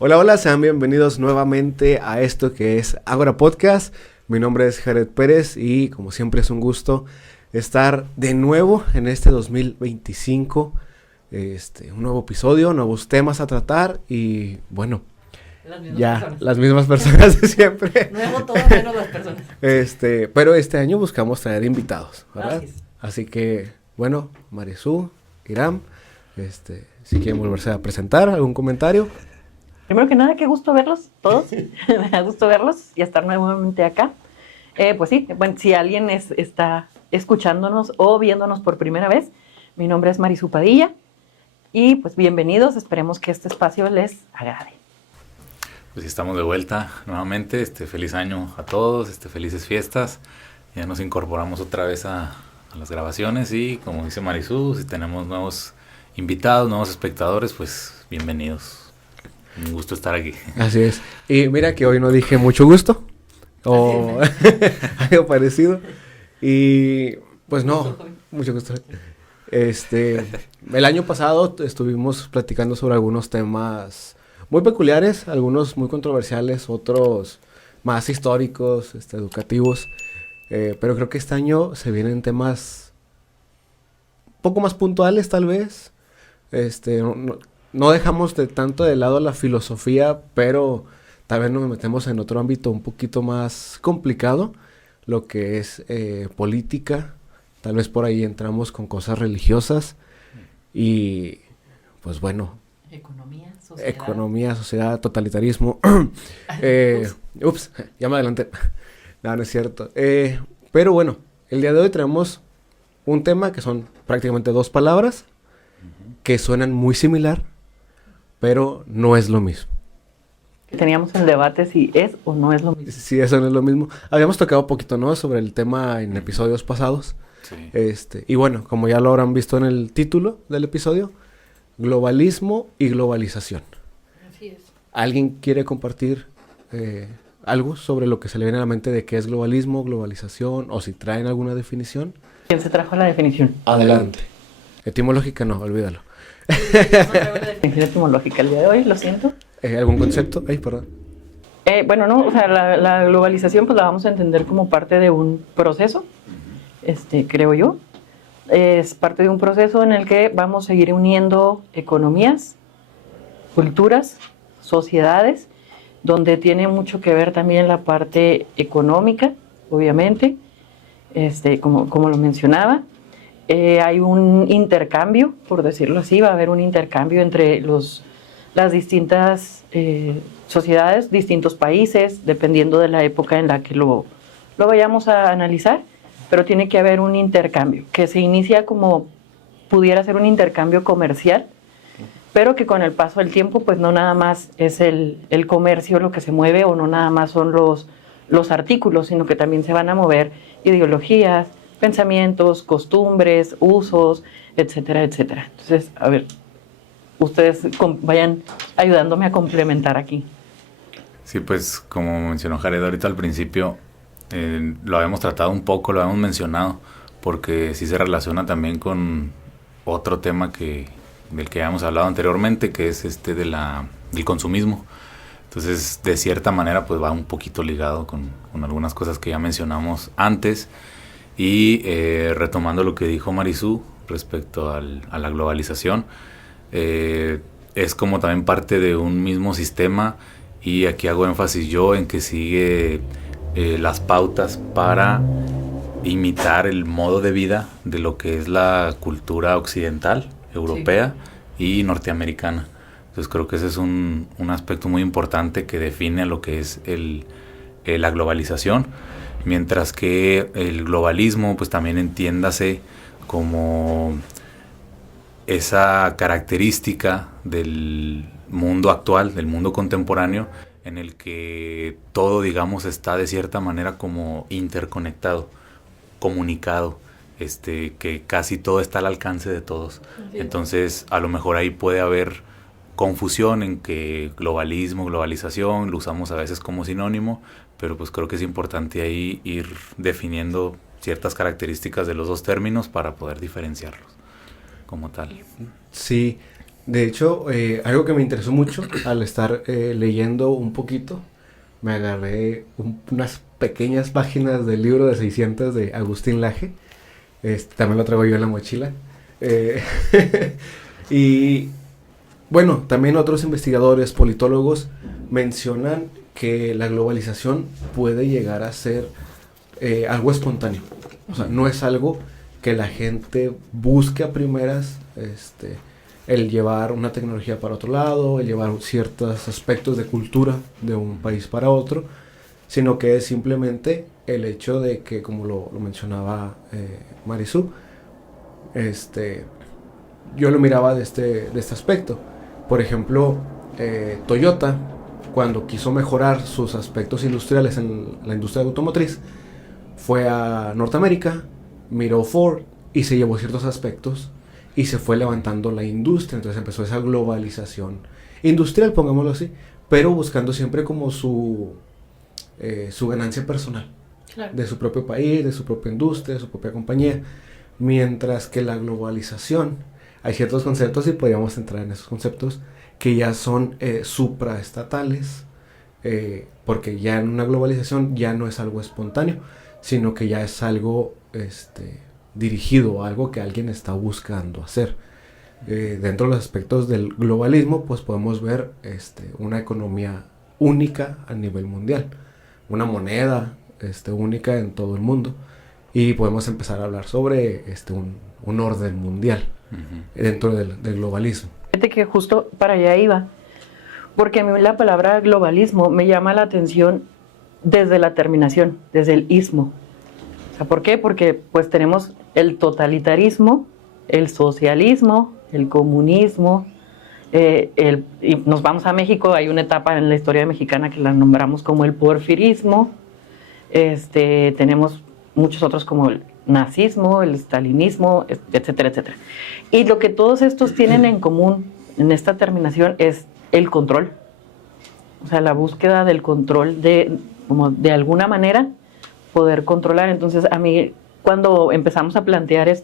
Hola, hola, sean bienvenidos nuevamente a esto que es Ágora Podcast. Mi nombre es Jared Pérez y como siempre es un gusto estar de nuevo en este 2025. Un nuevo episodio, nuevos temas a tratar y bueno, las mismas personas de siempre. Nuevo todo menos las personas. Pero este año buscamos traer invitados, ¿verdad? Gracias. Así que, bueno, Marisú, Iram, si quieren volverse a presentar, ¿algún comentario? Primero que nada, qué gusto verlos todos. Me da gusto verlos y estar nuevamente acá. Pues sí, bueno, si alguien está escuchándonos o viéndonos por primera vez, mi nombre es Marisú Padilla y pues bienvenidos. Esperemos que este espacio les agrade. Pues estamos de vuelta nuevamente. Feliz año a todos, felices fiestas. Ya nos incorporamos otra vez a las grabaciones y como dice Marisú, si tenemos nuevos invitados, nuevos espectadores, pues bienvenidos. Un gusto estar aquí. Así es. Y mira que hoy no dije mucho gusto o algo parecido. Y pues no, mucho gusto. El año pasado estuvimos platicando sobre algunos temas muy peculiares, algunos muy controversiales, otros más históricos, educativos. Pero creo que este año se vienen temas un poco más puntuales tal vez. No dejamos tanto de lado la filosofía, pero tal vez nos metemos en otro ámbito un poquito más complicado, lo que es política. Tal vez por ahí entramos con cosas religiosas y pues bueno. Economía, sociedad, totalitarismo. Ya me adelanté. No es cierto. Pero bueno, el día de hoy traemos un tema que son prácticamente dos palabras que suenan muy similar, pero no es lo mismo. Teníamos el debate si es o no es lo mismo. Sí, eso no es lo mismo. Habíamos tocado un poquito, ¿no? Sobre el tema en episodios pasados. Sí. Y bueno, como ya lo habrán visto en el título del episodio, globalismo y globalización. Así es. ¿Alguien quiere compartir algo sobre lo que se le viene a la mente de qué es globalismo, globalización, o si traen alguna definición? ¿Quién se trajo la definición? Adelante. Etimológica no, olvídalo. No traigo la definición etimológica el día de hoy, lo siento. ¿Algún concepto? Ay, perdón. La globalización pues la vamos a entender como parte de un proceso, creo yo. Es parte de un proceso en el que vamos a seguir uniendo economías, culturas, sociedades, donde tiene mucho que ver también la parte económica, obviamente, como lo mencionaba. Hay un intercambio, por decirlo así, va a haber un intercambio entre las distintas sociedades, distintos países, dependiendo de la época en la que lo vayamos a analizar, pero tiene que haber un intercambio, que se inicia como pudiera ser un intercambio comercial, pero que con el paso del tiempo, pues no nada más es el comercio lo que se mueve, o no nada más son los artículos, sino que también se van a mover ideologías, pensamientos, costumbres, usos, etcétera, etcétera. Entonces, a ver, ustedes vayan ayudándome a complementar aquí. Sí, pues como mencionó Jared ahorita al principio, lo habíamos tratado un poco, lo habíamos mencionado, porque sí se relaciona también con otro tema del que habíamos hablado anteriormente, que es del consumismo. Entonces, de cierta manera, pues va un poquito ligado con algunas cosas que ya mencionamos antes. Y retomando lo que dijo Marisú respecto a la globalización, es como también parte de un mismo sistema, y aquí hago énfasis yo en que sigue las pautas para imitar el modo de vida de lo que es la cultura occidental, europea, sí, y norteamericana. Entonces creo que ese es un aspecto muy importante que define a lo que es la globalización. Mientras que el globalismo, pues también entiéndase como esa característica del mundo actual, del mundo contemporáneo, en el que todo, digamos, está de cierta manera como interconectado, comunicado, que casi todo está al alcance de todos. Entonces, a lo mejor ahí puede haber confusión en que globalismo, globalización, lo usamos a veces como sinónimo, pero pues creo que es importante ahí ir definiendo ciertas características de los dos términos para poder diferenciarlos como tal. Sí, De hecho, algo que me interesó mucho al estar leyendo un poquito, me agarré unas pequeñas páginas del libro de 600 de Agustín Laje. También lo traigo yo en la mochila. Eh, y bueno, también otros investigadores, politólogos, mencionan que la globalización puede llegar a ser algo espontáneo. O sea, no es algo que la gente busque a primeras, el llevar una tecnología para otro lado, el llevar ciertos aspectos de cultura de un país para otro, sino que es simplemente el hecho de que, como lo mencionaba Marisú, yo lo miraba de este aspecto. Por ejemplo, Toyota, cuando quiso mejorar sus aspectos industriales en la industria automotriz, fue a Norteamérica, miró Ford y se llevó ciertos aspectos y se fue levantando la industria. Entonces empezó esa globalización industrial, pongámoslo así, pero buscando siempre como su ganancia personal, claro, de su propio país, de su propia industria, de su propia compañía. Mientras que la globalización, hay ciertos conceptos, y podríamos entrar en esos conceptos, que ya son supraestatales, porque ya en una globalización ya no es algo espontáneo, sino que ya es algo dirigido, algo que alguien está buscando hacer. Dentro de los aspectos del globalismo, pues podemos ver una economía única a nivel mundial, una moneda única en todo el mundo, y podemos empezar a hablar sobre un orden mundial dentro del globalismo. Fíjate que justo para allá iba, porque a mí la palabra globalismo me llama la atención desde la terminación, desde el ismo. O sea, ¿por qué? Porque pues tenemos el totalitarismo, el socialismo, el comunismo, y nos vamos a México, hay una etapa en la historia mexicana que la nombramos como el porfirismo, tenemos muchos otros como el nazismo, el stalinismo, etcétera, etcétera. Y lo que todos estos tienen en común en esta terminación es el control. O sea, la búsqueda del control como de alguna manera poder controlar. Entonces, a mí, cuando empezamos a plantear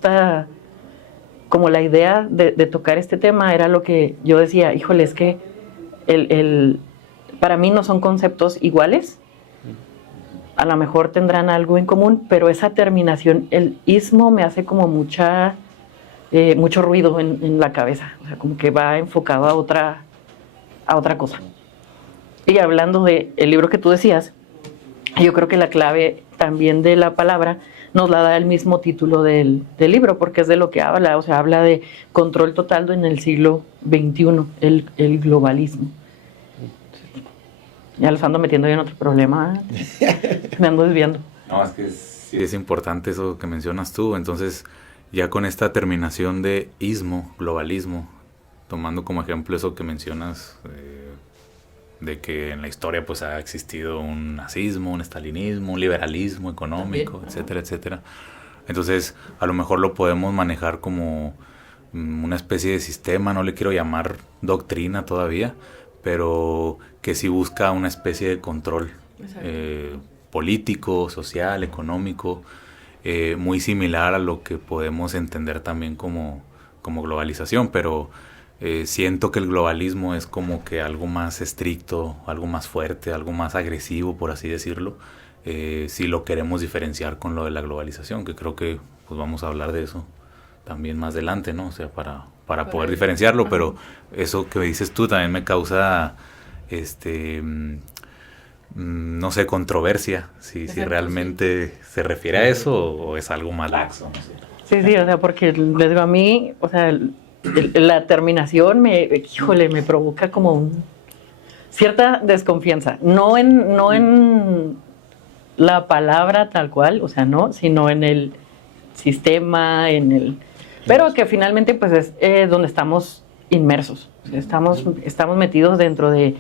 como la idea de tocar este tema, era lo que yo decía, híjole, es que para mí no son conceptos iguales. A lo mejor tendrán algo en común, pero esa terminación, el ismo, me hace como mucho ruido en la cabeza. O sea, como que va enfocado a otra cosa. Y hablando del libro que tú decías, yo creo que la clave también de la palabra nos la da el mismo título del libro, porque es de lo que habla. O sea, habla de control total en el siglo XXI, el globalismo. Ya los ando metiendo yo en otro problema. Me ando desviando. No, es que sí es importante eso que mencionas tú. Entonces, ya con esta terminación de ismo, globalismo, tomando como ejemplo eso que mencionas, de que en la historia pues ha existido un nazismo, un estalinismo, un liberalismo económico, también, etcétera, etcétera. Entonces, a lo mejor lo podemos manejar como una especie de sistema, no le quiero llamar doctrina todavía, pero que sí busca una especie de control político, social, económico, muy similar a lo que podemos entender también como globalización, pero siento que el globalismo es como que algo más estricto, algo más fuerte, algo más agresivo, por así decirlo, si lo queremos diferenciar con lo de la globalización, que creo que pues vamos a hablar de eso también más adelante, ¿no? O sea, para poder diferenciarlo, pero eso que dices tú también me causa, no sé, controversia, si realmente sí se refiere a eso o es algo más laxo, no sé. Sí, o sea, porque les digo, a mí, o sea, la terminación me provoca como cierta desconfianza, no en la palabra tal cual, o sea, no, sino en el sistema, pero que finalmente pues es donde estamos inmersos, o sea, estamos metidos dentro de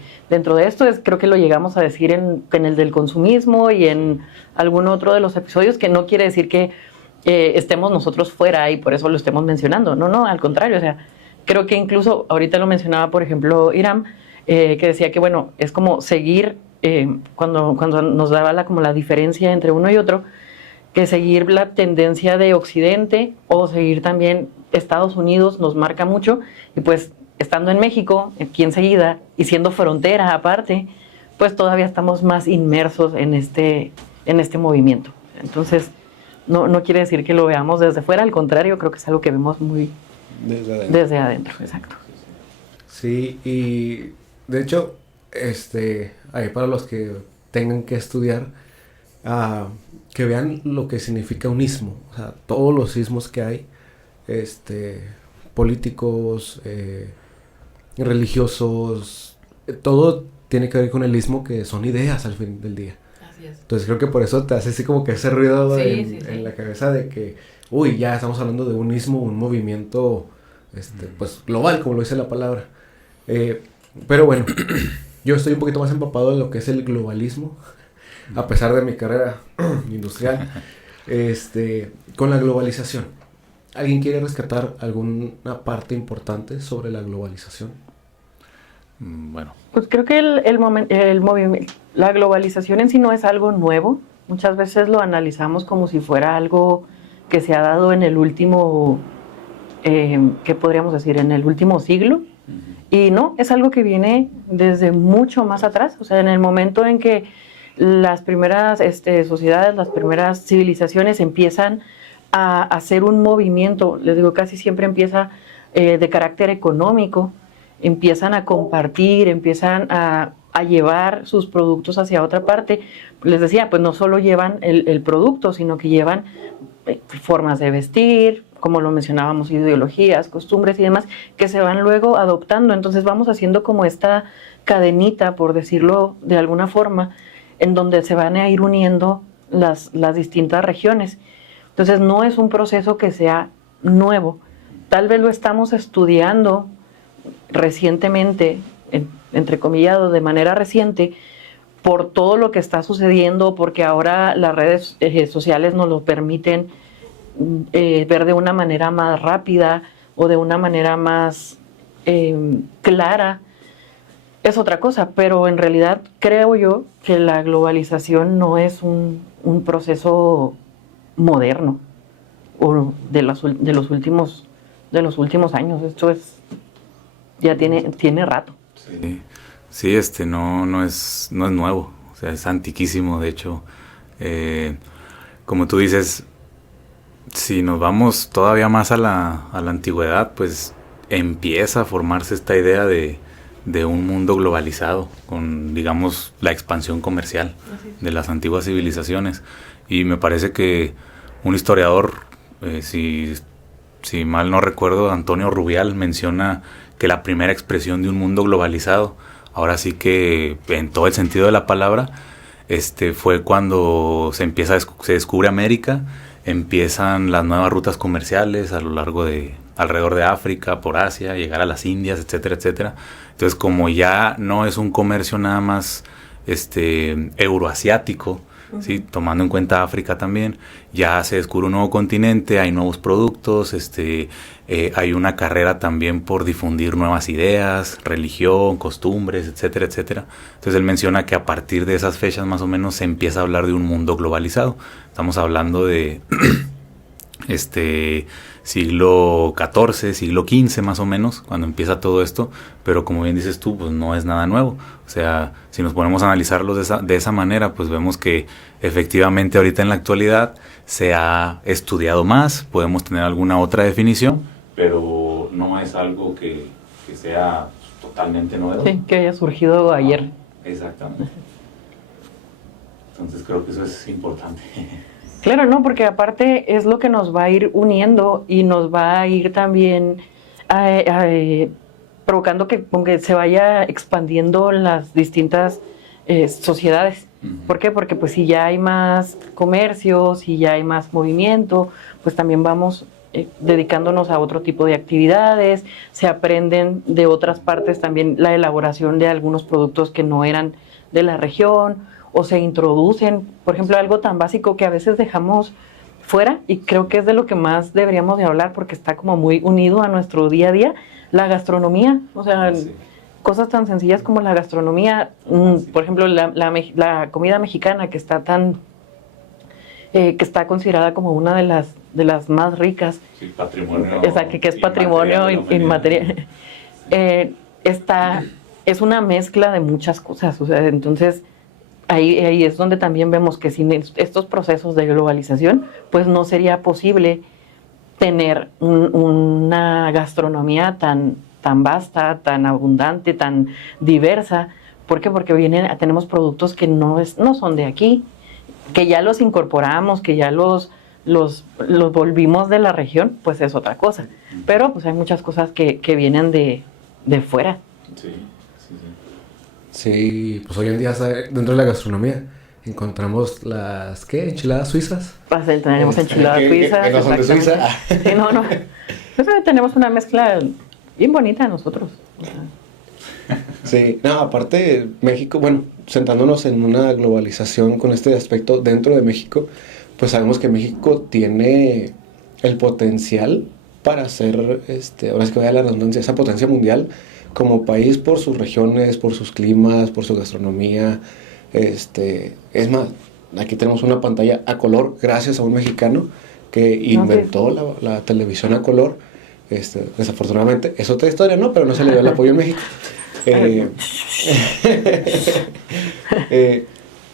esto. Creo que lo llegamos a decir en el del consumismo y en algún otro de los episodios, que no quiere decir que estemos nosotros fuera y por eso lo estemos mencionando, no, al contrario, o sea, creo que incluso ahorita lo mencionaba, por ejemplo, Iram, que decía que bueno, es como seguir, cuando nos daba como la diferencia entre uno y otro, que seguir la tendencia de Occidente o seguir también Estados Unidos nos marca mucho, y pues estando en México, aquí enseguida, y siendo frontera aparte, pues todavía estamos más inmersos en este movimiento. Entonces, no quiere decir que lo veamos desde fuera, al contrario, creo que es algo que vemos muy desde adentro. Exacto. Sí, y de hecho, ahí para los que tengan que estudiar, que vean lo que significa un ismo, o sea, todos los ismos que hay, políticos, religiosos, todo tiene que ver con el ismo, que son ideas al fin del día. Así es. Entonces creo que por eso te hace así como que ese ruido Sí. en la cabeza de que, uy, ya estamos hablando de un ismo, un movimiento, pues global, como lo dice la palabra. Pero bueno, yo estoy un poquito más empapado en lo que es el globalismo, a pesar de mi carrera industrial, con la globalización. ¿Alguien quiere rescatar alguna parte importante sobre la globalización? Bueno. Pues creo que la globalización en sí no es algo nuevo. Muchas veces lo analizamos como si fuera algo que se ha dado en el último, ¿qué podríamos decir? En el último siglo. Y no, es algo que viene desde mucho más atrás. O sea, en el momento en que las primeras sociedades, las primeras civilizaciones empiezan a hacer un movimiento, les digo, casi siempre empieza de carácter económico, empiezan a compartir, empiezan a llevar sus productos hacia otra parte. Les decía, pues no solo llevan el producto, sino que llevan formas de vestir, como lo mencionábamos, ideologías, costumbres y demás, que se van luego adoptando. Entonces vamos haciendo como esta cadenita, por decirlo de alguna forma, en donde se van a ir uniendo las distintas regiones. Entonces no es un proceso que sea nuevo. Tal vez lo estamos estudiando recientemente, entrecomillado, de manera reciente, por todo lo que está sucediendo, porque ahora las redes sociales nos lo permiten ver de una manera más rápida o de una manera más clara. Es otra cosa, pero en realidad creo yo que la globalización no es un proceso moderno o de los últimos años. Esto ya tiene rato. Sí, no es nuevo, o sea, es antiquísimo, de hecho. Como tú dices, si nos vamos todavía más a la antigüedad, pues empieza a formarse esta idea de un mundo globalizado, con, digamos, la expansión comercial de las antiguas civilizaciones. Y me parece que un historiador, si mal no recuerdo, Antonio Rubial, menciona que la primera expresión de un mundo globalizado, ahora sí que en todo el sentido de la palabra, fue cuando se descubre América, empiezan las nuevas rutas comerciales a lo largo alrededor de África, por Asia, llegar a las Indias, etcétera, etcétera. Entonces, como ya no es un comercio nada más euroasiático, ¿sí? Tomando en cuenta África también, ya se descubre un nuevo continente, hay nuevos productos, hay una carrera también por difundir nuevas ideas, religión, costumbres, etcétera, etcétera. Entonces él menciona que a partir de esas fechas más o menos se empieza a hablar de un mundo globalizado. Estamos hablando de siglo XIV, siglo XV más o menos, cuando empieza todo esto, pero como bien dices tú, pues no es nada nuevo. O sea, si nos ponemos a analizarlo de esa manera, pues vemos que efectivamente ahorita en la actualidad se ha estudiado más, podemos tener alguna otra definición, pero no es algo que sea totalmente nuevo. Sí, que haya surgido ayer. Exactamente. Entonces creo que eso es importante. Claro, no, porque aparte es lo que nos va a ir uniendo y nos va a ir también provocando que se vaya expandiendo las distintas sociedades. ¿Por qué? Porque pues si ya hay más comercio, si ya hay más movimiento, pues también vamos dedicándonos a otro tipo de actividades, se aprenden de otras partes también la elaboración de algunos productos que no eran de la región, o se introducen, por ejemplo, algo tan básico que a veces dejamos fuera, y creo que es de lo que más deberíamos de hablar porque está como muy unido a nuestro día a día, la gastronomía. O sea, cosas tan sencillas como la gastronomía, por ejemplo, la comida mexicana que está que está considerada como una de las más ricas. Sí, patrimonio. Que es patrimonio inmaterial. Es una mezcla de muchas cosas, o sea, entonces ahí es donde también vemos que sin estos procesos de globalización, pues no sería posible tener una gastronomía tan vasta, tan abundante, tan diversa. ¿Por qué? Porque tenemos productos que no son de aquí, que ya los incorporamos, que ya los volvimos de la región, pues es otra cosa. Pero pues hay muchas cosas que vienen de fuera. Sí. Sí, pues hoy en día dentro de la gastronomía encontramos las, ¿qué? Enchiladas suizas. Tenemos enchiladas suizas. Que no son de Suiza. Sí, no. Entonces, tenemos una mezcla bien bonita nosotros. Sí, no, aparte México, bueno, sentándonos en una globalización con este aspecto dentro de México, pues sabemos que México tiene el potencial para ser, ahora es que vaya la redundancia, esa potencia mundial como país por sus regiones, por sus climas, por su gastronomía. Es más, aquí tenemos una pantalla a color gracias a un mexicano que inventó la televisión a color. Desafortunadamente es otra historia, ¿no? Pero no se le dio el apoyo en México.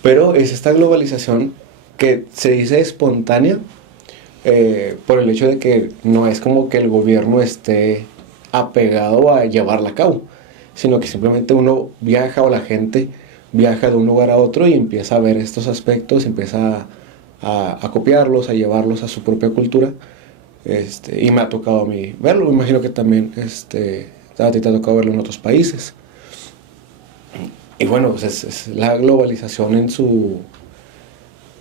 Pero es esta globalización que se dice espontánea por el hecho de que no es como que el gobierno esté apegado a llevarla a cabo, sino que simplemente uno viaja o la gente viaja de un lugar a otro y empieza a ver estos aspectos, empieza a copiarlos, a llevarlos a su propia cultura. Y me ha tocado a mí verlo, me imagino que también a ti te ha tocado verlo en otros países. Y bueno, pues es la globalización en su,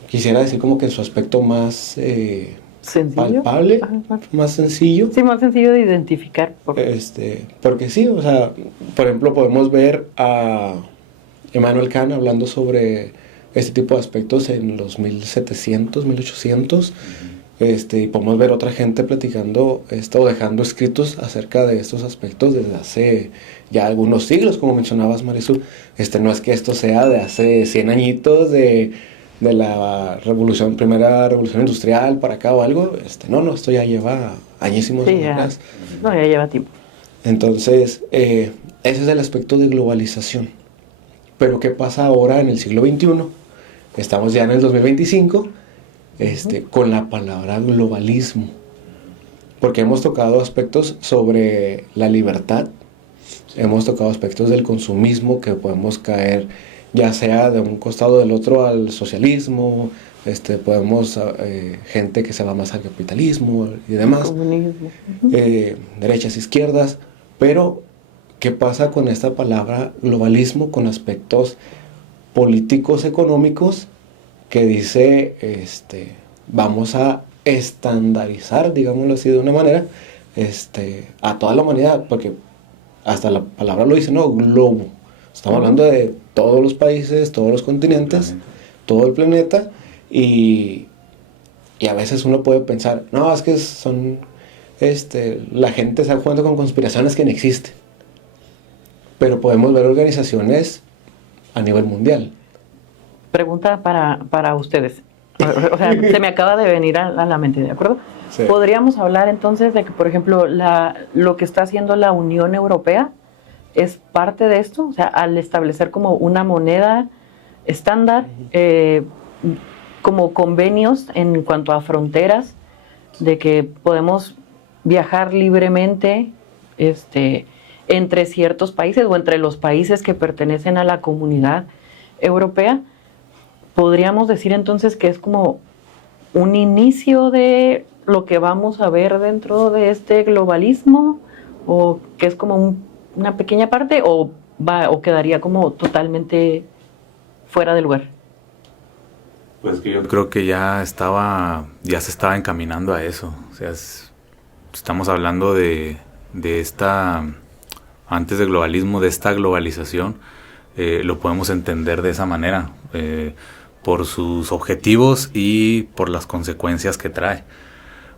quisiera decir como que en su aspecto más palpable, más sencillo. Sí, más sencillo de identificar. Porque sí, o sea, por ejemplo, podemos ver a Immanuel Kant hablando sobre este tipo de aspectos en los 1700, 1800. Y podemos ver otra gente platicando o dejando escritos acerca de estos aspectos desde hace ya algunos siglos, como mencionabas, Marisol. No es que esto sea de hace 100 añitos de la primera revolución industrial para acá o algo. No, esto ya lleva añísimos años. No, ya lleva tiempo. Entonces, ese es el aspecto de globalización. Pero ¿qué pasa ahora en el siglo XXI? Estamos ya en el 2025. Con la palabra globalismo, porque hemos tocado aspectos sobre la libertad, hemos tocado aspectos del consumismo, que podemos caer ya sea de un costado o del otro al socialismo, podemos gente que se va más al capitalismo y demás, comunismo. Derechas, izquierdas, pero ¿qué pasa con esta palabra globalismo con aspectos políticos, económicos? Que dice, vamos a estandarizar, digámoslo así de una manera, a toda la humanidad, porque hasta la palabra lo dice, no, globo. Estamos hablando de todos los países, todos los continentes, todo el planeta, y a veces uno puede pensar, no, es que son, la gente está jugando con conspiraciones que no existen. Pero podemos ver organizaciones a nivel mundial. Pregunta para ustedes. O sea, se me acaba de venir a la mente, ¿de acuerdo? Sí. ¿Podríamos hablar entonces de que, por ejemplo, lo que está haciendo la Unión Europea es parte de esto? O sea, al establecer como una moneda estándar, como convenios en cuanto a fronteras, de que podemos viajar libremente entre ciertos países o entre los países que pertenecen a la comunidad europea. ¿Podríamos decir entonces que es como un inicio de lo que vamos a ver dentro de este globalismo? ¿O que es como una pequeña parte? ¿O quedaría como totalmente fuera de lugar? Pues que yo creo que ya se estaba encaminando a eso. O sea, estamos hablando de esta, antes del globalismo, de esta globalización. Lo podemos entender de esa manera. Por sus objetivos y por las consecuencias que trae.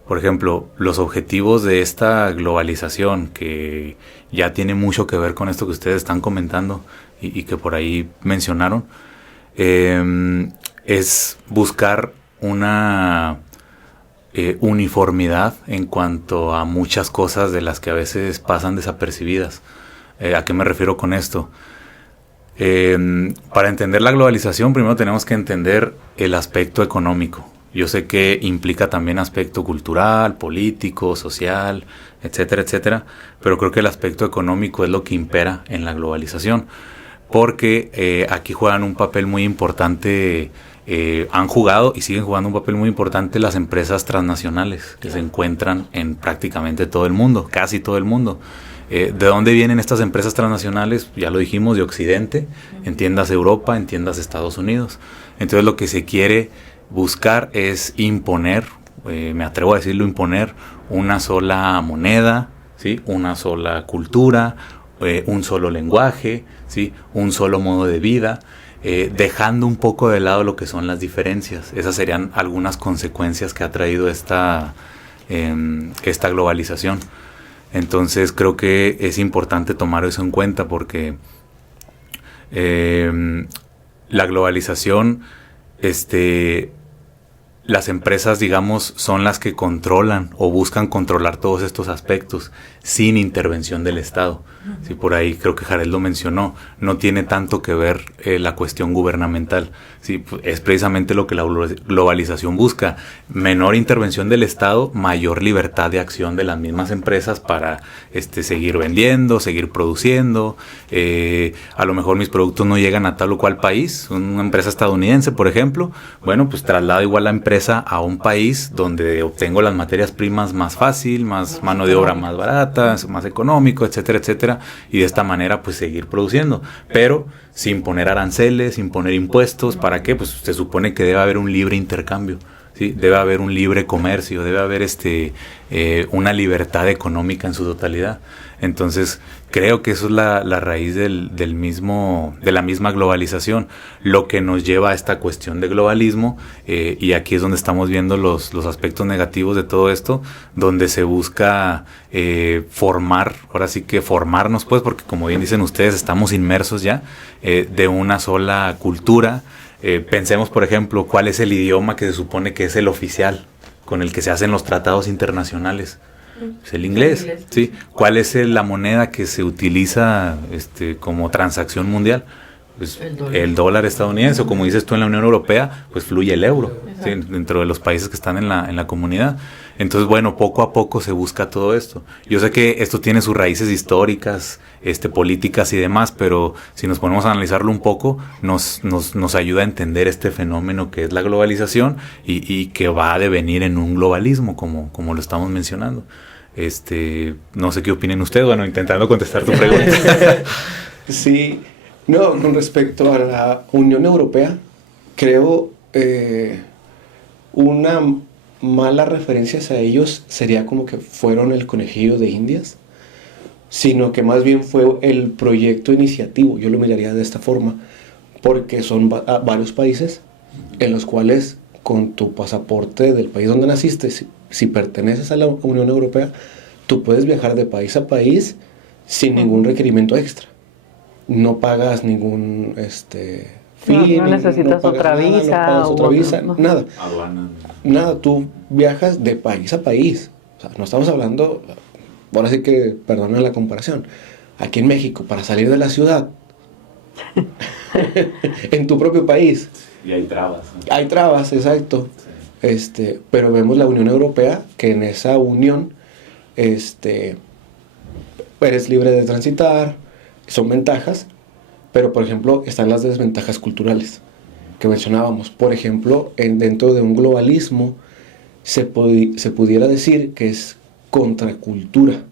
Por ejemplo, los objetivos de esta globalización, que ya tiene mucho que ver con esto que ustedes están comentando y que por ahí mencionaron, es buscar una uniformidad en cuanto a muchas cosas de las que a veces pasan desapercibidas. ¿A qué me refiero con esto? Para entender la globalización, primero tenemos que entender el aspecto económico. Yo sé que implica también aspecto cultural, político, social, etcétera, etcétera, pero creo que el aspecto económico es lo que impera en la globalización, porque aquí juegan un papel muy importante, han jugado y siguen jugando un papel muy importante las empresas transnacionales que se encuentran en prácticamente todo el mundo, casi todo el mundo. ¿De dónde vienen estas empresas transnacionales? Ya lo dijimos, de Occidente, entiendas Europa, entiendas Estados Unidos. Entonces lo que se quiere buscar es imponer, me atrevo a decirlo, imponer una sola moneda, ¿sí? Una sola cultura, un solo lenguaje, ¿sí? Un solo modo de vida, dejando un poco de lado lo que son las diferencias. Esas serían algunas consecuencias que ha traído esta globalización. Entonces creo que es importante tomar eso en cuenta porque la globalización, las empresas, digamos, son las que controlan o buscan controlar todos estos aspectos sin intervención del Estado. Sí, por ahí creo que Jared lo mencionó, no tiene tanto que ver la cuestión gubernamental. Sí, es precisamente lo que la globalización busca, menor intervención del Estado, mayor libertad de acción de las mismas empresas para seguir vendiendo, seguir produciendo. A lo mejor mis productos no llegan a tal o cual país, una empresa estadounidense, por ejemplo, bueno, pues traslado igual la empresa a un país donde obtengo las materias primas más fácil, más mano de obra más barata, más económico, etcétera, etcétera, y de esta manera pues seguir produciendo, pero sin poner aranceles, sin poner impuestos. ¿Para qué? Pues se supone que debe haber un libre intercambio, ¿sí? Debe haber un libre comercio, debe haber una libertad económica en su totalidad. Entonces creo que eso es la raíz de la misma globalización, lo que nos lleva a esta cuestión de globalismo, y aquí es donde estamos viendo los aspectos negativos de todo esto, donde se busca ahora sí que formarnos, pues, porque como bien dicen ustedes, estamos inmersos ya de una sola cultura. Pensemos, por ejemplo, cuál es el idioma que se supone que es el oficial con el que se hacen los tratados internacionales. Es el inglés, ¿sí? ¿Cuál es la moneda que se utiliza como transacción mundial? Pues el dólar estadounidense, o como dices tú, en la Unión Europea, pues fluye el euro, ¿sí? Dentro de los países que están en la comunidad. Entonces, bueno, poco a poco se busca todo esto. Yo sé que esto tiene sus raíces históricas, políticas y demás, pero si nos ponemos a analizarlo un poco, nos ayuda a entender este fenómeno que es la globalización y que va a devenir en un globalismo, como lo estamos mencionando. No sé qué opinen ustedes, bueno, intentando contestar tu pregunta. Sí, no, con respecto a la Unión Europea, creo una mala referencia a ellos sería como que fueron el conejillo de Indias, sino que más bien fue el proyecto iniciativo. Yo lo miraría de esta forma, porque son varios países en los cuales con tu pasaporte del país donde naciste, si perteneces a la Unión Europea, tú puedes viajar de país a país sin ningún requerimiento extra. No pagas ningún fee, no necesitas otra visa, nada. Aduana. Nada, tú viajas de país a país. O sea, no estamos hablando, ahora sí que perdonen la comparación. Aquí en México, para salir de la ciudad, en tu propio país. Y hay trabas, ¿no? Hay trabas, exacto. Sí. Pero vemos la Unión Europea, que en esa unión eres libre de transitar, son ventajas, pero por ejemplo están las desventajas culturales que mencionábamos. Por ejemplo, dentro de un globalismo se pudiera decir que es contracultura.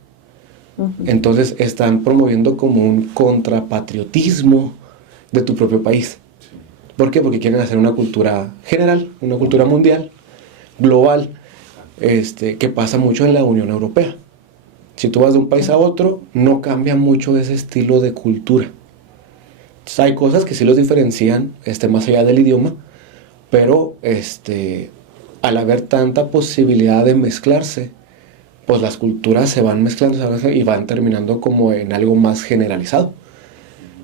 Uh-huh. Entonces están promoviendo como un contrapatriotismo de tu propio país. ¿Por qué? Porque quieren hacer una cultura general, una cultura mundial, global, que pasa mucho en la Unión Europea. Si tú vas de un país a otro, no cambia mucho ese estilo de cultura. Entonces, hay cosas que sí los diferencian, más allá del idioma, pero al haber tanta posibilidad de mezclarse, pues las culturas se van mezclando y van terminando como en algo más generalizado.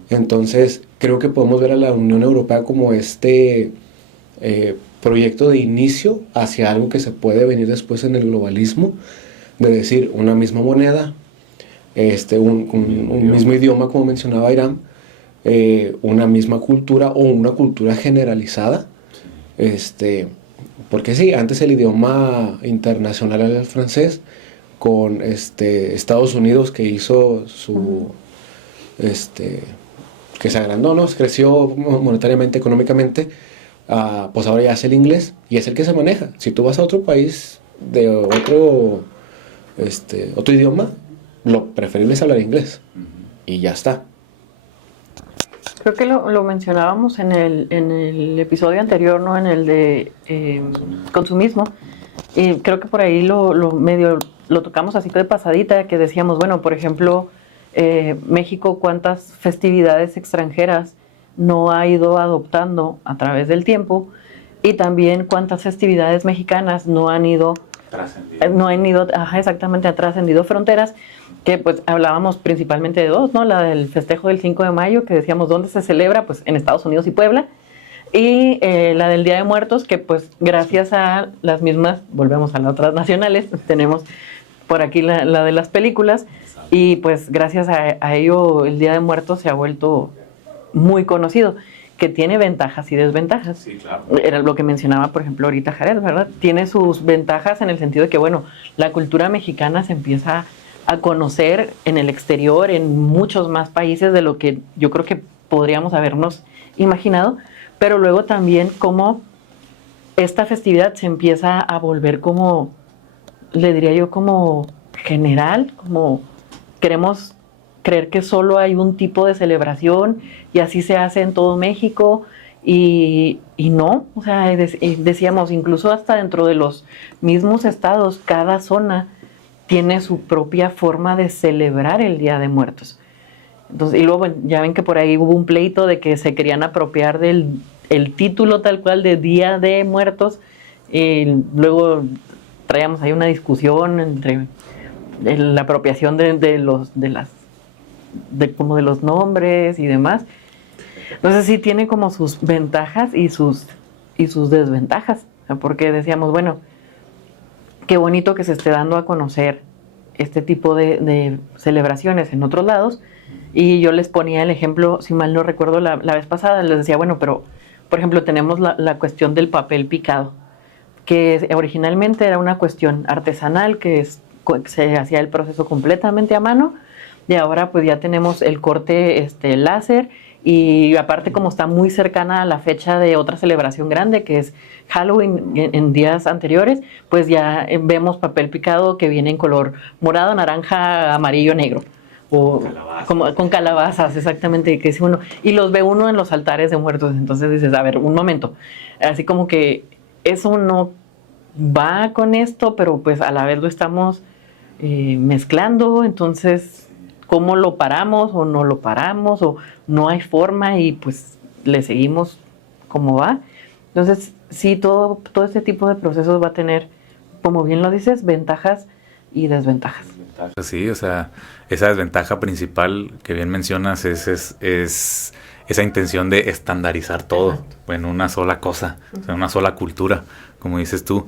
Entonces, creo que podemos ver a la Unión Europea como proyecto de inicio hacia algo que se puede venir después en el globalismo, de decir una misma moneda, un mismo idioma, como mencionaba Iram, una misma cultura o una cultura generalizada. Porque sí, antes el idioma internacional era el francés, con Estados Unidos que hizo su, que se agrandó, ¿no? Creció monetariamente, económicamente, pues ahora ya es el inglés y es el que se maneja. Si tú vas a otro país de otro idioma, lo preferible es hablar inglés y ya está. Creo que lo mencionábamos en el episodio anterior, ¿no? En el de consumismo. Y creo que por ahí lo tocamos así de pasadita, que decíamos, bueno, por ejemplo, México, ¿cuántas festividades extranjeras no ha ido adoptando a través del tiempo? Y también cuántas festividades mexicanas no han ido, exactamente, ha trascendido fronteras, que pues hablábamos principalmente de dos, ¿no? La del festejo del 5 de mayo, que decíamos, ¿dónde se celebra? Pues en Estados Unidos y Puebla. Y la del Día de Muertos, que pues gracias a las mismas, volvemos a las otras nacionales, tenemos por aquí la de las películas, y pues gracias a ello el Día de Muertos se ha vuelto muy conocido, que tiene ventajas y desventajas. Sí, claro. Era lo que mencionaba, por ejemplo, ahorita Jared, ¿verdad? Tiene sus ventajas en el sentido de que, bueno, la cultura mexicana se empieza a conocer en el exterior, en muchos más países de lo que yo creo que podríamos habernos imaginado, pero luego también como esta festividad se empieza a volver como, le diría yo, como general, como queremos creer que solo hay un tipo de celebración y así se hace en todo México y no, o sea, decíamos, incluso hasta dentro de los mismos estados, cada zona tiene su propia forma de celebrar el Día de Muertos. Entonces, y luego, bueno, ya ven que por ahí hubo un pleito de que se querían apropiar del el título tal cual de Día de Muertos, y luego traíamos ahí una discusión entre la apropiación de los nombres y demás. Entonces sí tiene como sus ventajas y sus desventajas, porque decíamos, bueno, qué bonito que se esté dando a conocer este tipo de celebraciones en otros lados. Y yo les ponía el ejemplo, si mal no recuerdo la vez pasada, les decía, bueno, pero por ejemplo tenemos la cuestión del papel picado, que originalmente era una cuestión artesanal, que se hacía el proceso completamente a mano, y ahora pues ya tenemos el corte láser, y aparte como está muy cercana a la fecha de otra celebración grande que es Halloween en días anteriores, pues ya vemos papel picado que viene en color morado, naranja, amarillo, negro, o como con calabazas, exactamente, que es uno, y los ve uno en los altares de muertos. Entonces dices, a ver, un momento, así como que eso no va con esto, pero pues a la vez lo estamos mezclando. Entonces, ¿cómo lo paramos o no lo paramos? O no hay forma y pues le seguimos como va. Entonces, sí, todo este tipo de procesos va a tener, como bien lo dices, ventajas y desventajas. Sí, o sea, esa desventaja principal que bien mencionas es esa intención de estandarizar todo en una sola cosa, o sea, una sola cultura, como dices tú.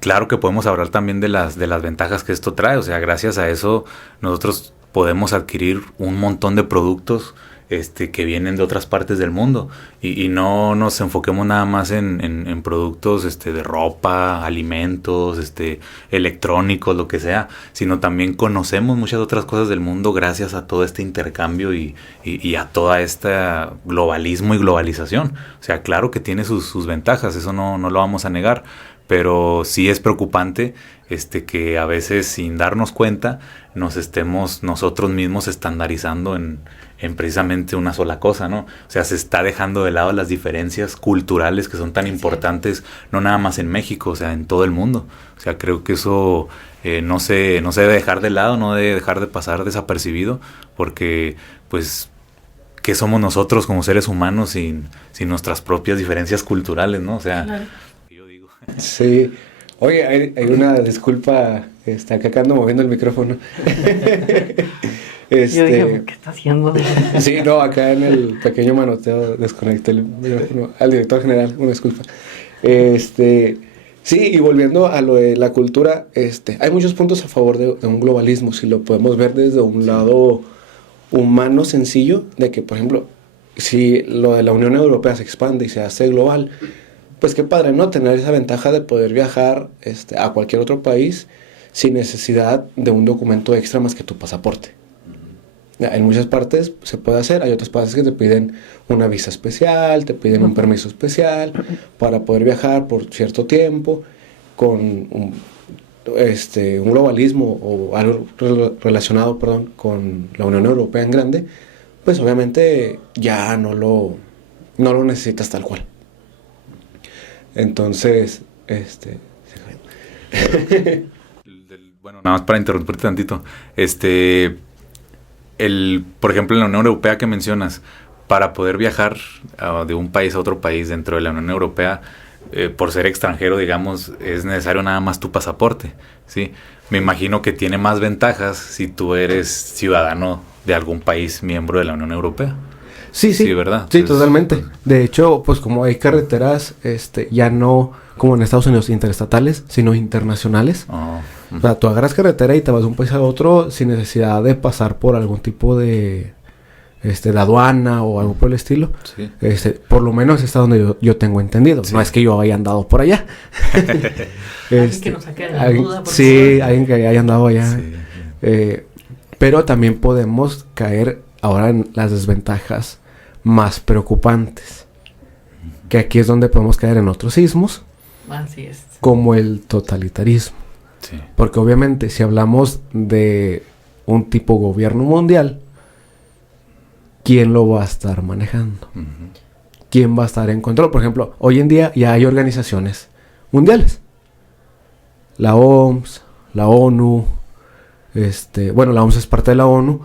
Claro que podemos hablar también de las ventajas que esto trae, o sea, gracias a eso nosotros podemos adquirir un montón de productos que vienen de otras partes del mundo y no nos enfoquemos nada más en productos de ropa, alimentos, electrónicos, lo que sea, sino también conocemos muchas otras cosas del mundo gracias a todo este intercambio y a toda esta globalismo y globalización. O sea, claro que tiene sus ventajas, eso no lo vamos a negar, pero sí es preocupante que a veces sin darnos cuenta nos estemos nosotros mismos estandarizando en precisamente una sola cosa, ¿no? O sea, se está dejando de lado las diferencias culturales que son tan importantes, no nada más en México, o sea, en todo el mundo. O sea, creo que eso no se debe dejar de lado, no debe dejar de pasar desapercibido, porque pues ¿qué somos nosotros como seres humanos sin nuestras propias diferencias culturales, ¿no? O sea, claro. Yo digo. Sí. Oye, hay una disculpa, acá ando moviendo el micrófono. Yo dije, ¿qué está haciendo? Sí, no, acá en el pequeño manoteo desconecté el micrófono al director general, una disculpa. Sí, y volviendo a lo de la cultura, hay muchos puntos a favor de un globalismo, si lo podemos ver desde un lado humano sencillo, de que, por ejemplo, si lo de la Unión Europea se expande y se hace global, pues qué padre, ¿no? Tener esa ventaja de poder viajar a cualquier otro país sin necesidad de un documento extra más que tu pasaporte. Ya, en muchas partes se puede hacer, hay otras partes que te piden una visa especial, te piden un permiso especial para poder viajar por cierto tiempo, con un globalismo o algo relacionado, perdón, con la Unión Europea en grande, pues obviamente ya no lo necesitas tal cual. Entonces, Bueno, nada más para interrumpirte tantito. Por ejemplo, en la Unión Europea que mencionas, para poder viajar de un país a otro país dentro de la Unión Europea, por ser extranjero, digamos, es necesario nada más tu pasaporte, ¿sí? Me imagino que tiene más ventajas si tú eres ciudadano de algún país miembro de la Unión Europea. Sí, ¿verdad? Sí, Entonces, totalmente. De hecho, pues como hay carreteras, ya no como en Estados Unidos interestatales, sino internacionales. O sea, tú agarras carretera y te vas de un país a otro sin necesidad de pasar por algún tipo de aduana o algo por el estilo. Sí. Por lo menos está donde yo tengo entendido. Sí. No es que yo haya andado por allá. Alguien que nos saque de la duda. Sí, alguien que haya andado allá. Sí. Pero también podemos caer ahora en las desventajas más preocupantes. Que aquí es donde podemos caer en otros sismos. Así es. Como el totalitarismo. Sí. Porque obviamente si hablamos de un tipo gobierno mundial, ¿quién lo va a estar manejando? Uh-huh. ¿Quién va a estar en control? Por ejemplo, hoy en día ya hay organizaciones mundiales. La OMS, la ONU, la OMS es parte de la ONU.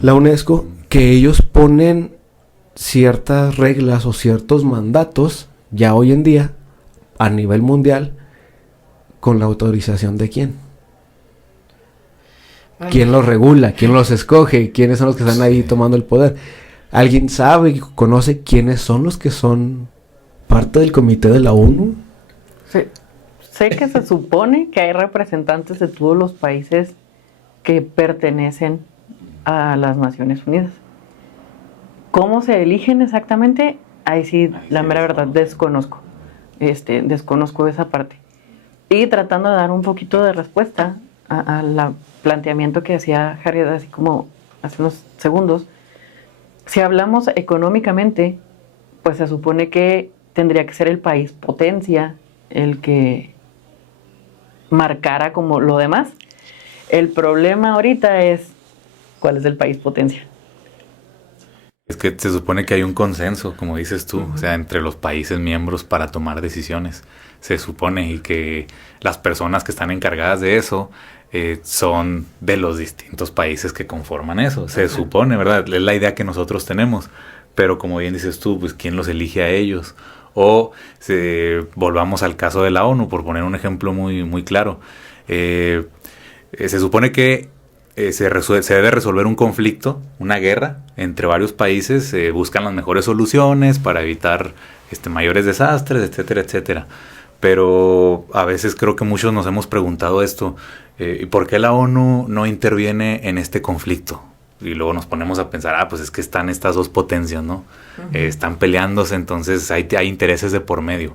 La UNESCO, que ellos ponen ciertas reglas o ciertos mandatos ya hoy en día a nivel mundial con la autorización de quién. ¿Quién los regula? ¿Quién los escoge? ¿Quiénes son los que están ahí tomando el poder? ¿Alguien sabe y conoce quiénes son los que son parte del comité de la ONU? Sí. Sé que se supone que hay representantes de todos los países que pertenecen a las Naciones Unidas. ¿Cómo se eligen exactamente? Ahí sí, la mera verdad, desconozco. Desconozco esa parte. Y tratando de dar un poquito de respuesta al planteamiento que hacía Jared, así como hace unos segundos, si hablamos económicamente, pues se supone que tendría que ser el país potencia el que marcara como lo demás. El problema ahorita es ¿cuál es el país potencia? Es que se supone que hay un consenso, como dices tú, o sea, entre los países miembros para tomar decisiones. Se supone, y que las personas que están encargadas de eso son de los distintos países que conforman eso. Se supone, ¿verdad? Es la idea que nosotros tenemos. Pero como bien dices tú, pues ¿quién los elige a ellos? O volvamos al caso de la ONU, por poner un ejemplo muy, muy claro. Se supone que se debe resolver un conflicto, una guerra entre varios países, buscan las mejores soluciones para evitar mayores desastres, etcétera, etcétera. Pero a veces creo que muchos nos hemos preguntado esto, ¿y por qué la ONU no interviene en este conflicto? Y luego nos ponemos a pensar, pues es que están estas dos potencias, ¿no? Uh-huh. Están peleándose, entonces hay intereses de por medio.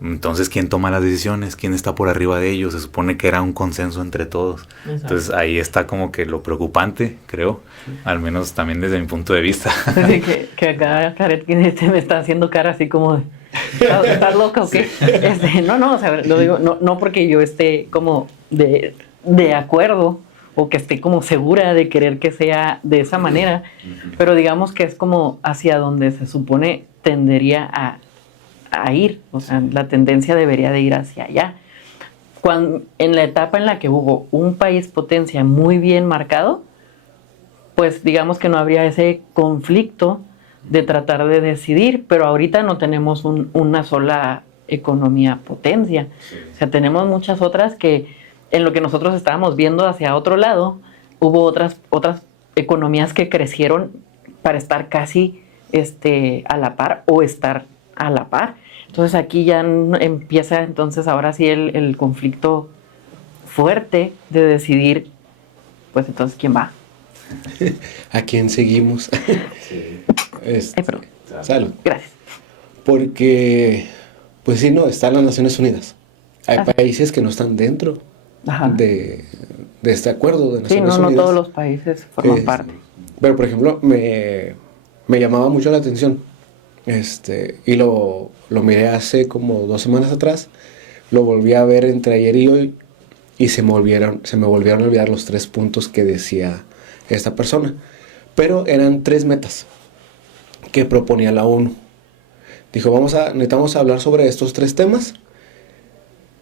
Entonces, ¿quién toma las decisiones? ¿Quién está por arriba de ellos? Se supone que era un consenso entre todos. Exacto. Entonces, ahí está como que lo preocupante, creo. Al menos también desde mi punto de vista. Sí, que acá Jared me está haciendo cara así como... ¿Estás loca o qué? Sí. No, o sea, lo digo, no porque yo esté como de acuerdo o que esté como segura de querer que sea de esa manera, pero digamos que es como hacia donde se supone tendería a ir, o sea, la tendencia debería de ir hacia allá. En la etapa en la que hubo un país potencia muy bien marcado, pues digamos que no habría ese conflicto de tratar de decidir, pero ahorita no tenemos una sola economía potencia. O sea, tenemos muchas otras que en lo que nosotros estábamos viendo hacia otro lado, hubo otras economías que crecieron para estar casi a la par o estar a la par. Entonces aquí ya empieza entonces ahora sí el conflicto fuerte de decidir, pues entonces quién va. ¿A quién seguimos? Perdón. Salud. Gracias. Porque, pues sí, no, están las Naciones Unidas. Hay países que no están dentro de este acuerdo de Naciones Unidas. Sí, no todos los países forman parte. Pero, por ejemplo, me llamaba mucho la atención. Y lo miré hace como 2 semanas atrás. Lo volví a ver entre ayer y hoy. Y se me volvieron a olvidar los 3 puntos que decía esta persona. Pero eran 3 metas que proponía la ONU. Dijo, necesitamos hablar sobre estos 3 temas.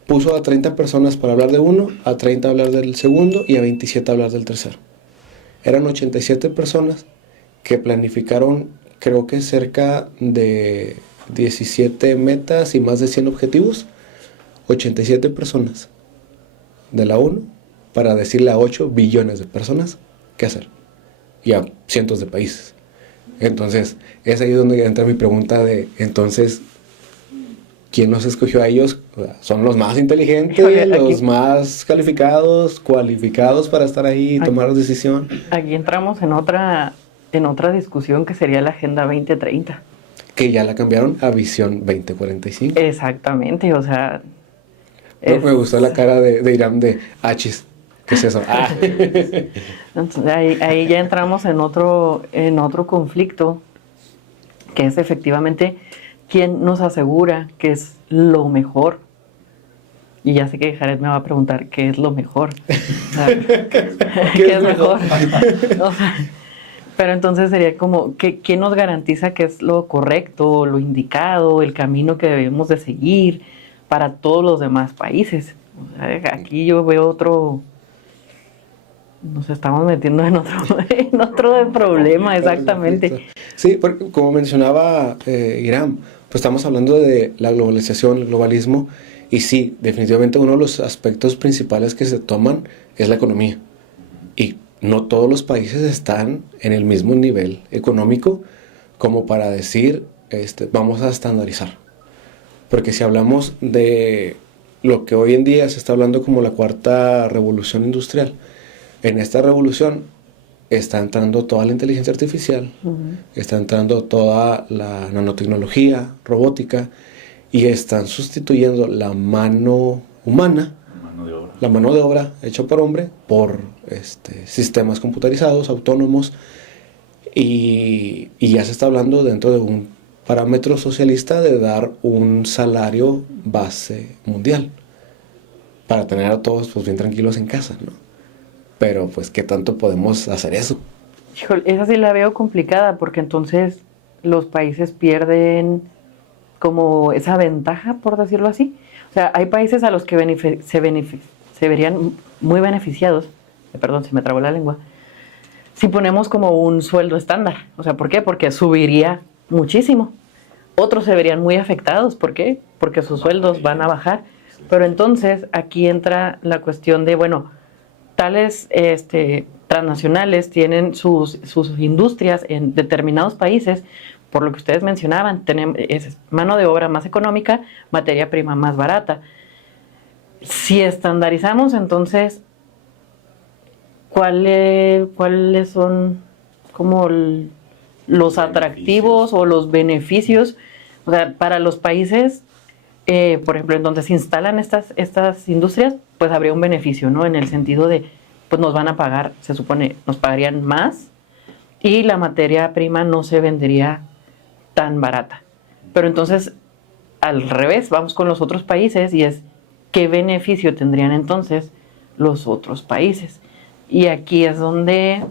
Puso a 30 personas para hablar de uno, a 30 hablar del segundo y a 27 hablar del tercero. Eran 87 personas que planificaron, creo que cerca de 17 metas y más de 100 objetivos. 87 personas de la ONU para decirle a 8 billones de personas qué hacer. Y a cientos de países. Entonces, es ahí donde entra mi pregunta de, entonces, ¿quién nos escogió a ellos? ¿Son los más inteligentes, los más cualificados para estar ahí y tomar decisión? Aquí entramos en otra discusión que sería la Agenda 2030. Que ya la cambiaron a Visión 2045. Exactamente, o sea... Me gustó la cara de Irán de Achis. ¿Qué es eso? Entonces, ahí ya entramos en otro conflicto, que es efectivamente quién nos asegura que es lo mejor. Y ya sé que Jared me va a preguntar qué es lo mejor. O sea, ¿qué es mejor? O sea, pero entonces sería como, ¿quién nos garantiza que es lo correcto, lo indicado, el camino que debemos de seguir para todos los demás países? O sea, aquí yo veo nos estamos metiendo en otro problema, exactamente. Sí, porque como mencionaba Irán, pues estamos hablando de la globalización, el globalismo, y sí, definitivamente uno de los aspectos principales que se toman es la economía. Y no todos los países están en el mismo nivel económico como para decir, vamos a estandarizar. Porque si hablamos de lo que hoy en día se está hablando como la 4ª revolución industrial, en esta revolución está entrando toda la inteligencia artificial, está entrando toda la nanotecnología, robótica, y están sustituyendo la mano humana, la mano de obra hecha por hombre, por sistemas computarizados, autónomos, y ya se está hablando dentro de un parámetro socialista de dar un salario base mundial para tener a todos pues bien tranquilos en casa, ¿no? Pero pues ¿qué tanto podemos hacer eso? Híjole, esa sí la veo complicada porque entonces los países pierden como esa ventaja, por decirlo así. O sea, hay países a los que se verían muy beneficiados, perdón, se me trabó la lengua, si ponemos como un sueldo estándar. O sea, ¿por qué? Porque subiría muchísimo. Otros se verían muy afectados. ¿Por qué? Porque sus sueldos van a bajar. Pero entonces aquí entra la cuestión de, bueno, tales transnacionales tienen sus industrias en determinados países, por lo que ustedes mencionaban, es mano de obra más económica, materia prima más barata. Si estandarizamos, entonces, ¿cuáles son como los atractivos o los beneficios? O sea, para los países, por ejemplo, en donde se instalan estas industrias, pues habría un beneficio, ¿no? En el sentido de, pues nos van a pagar, se supone, nos pagarían más y la materia prima no se vendería tan barata. Pero entonces, al revés, vamos con los otros países y es, ¿qué beneficio tendrían entonces los otros países? Y aquí es donde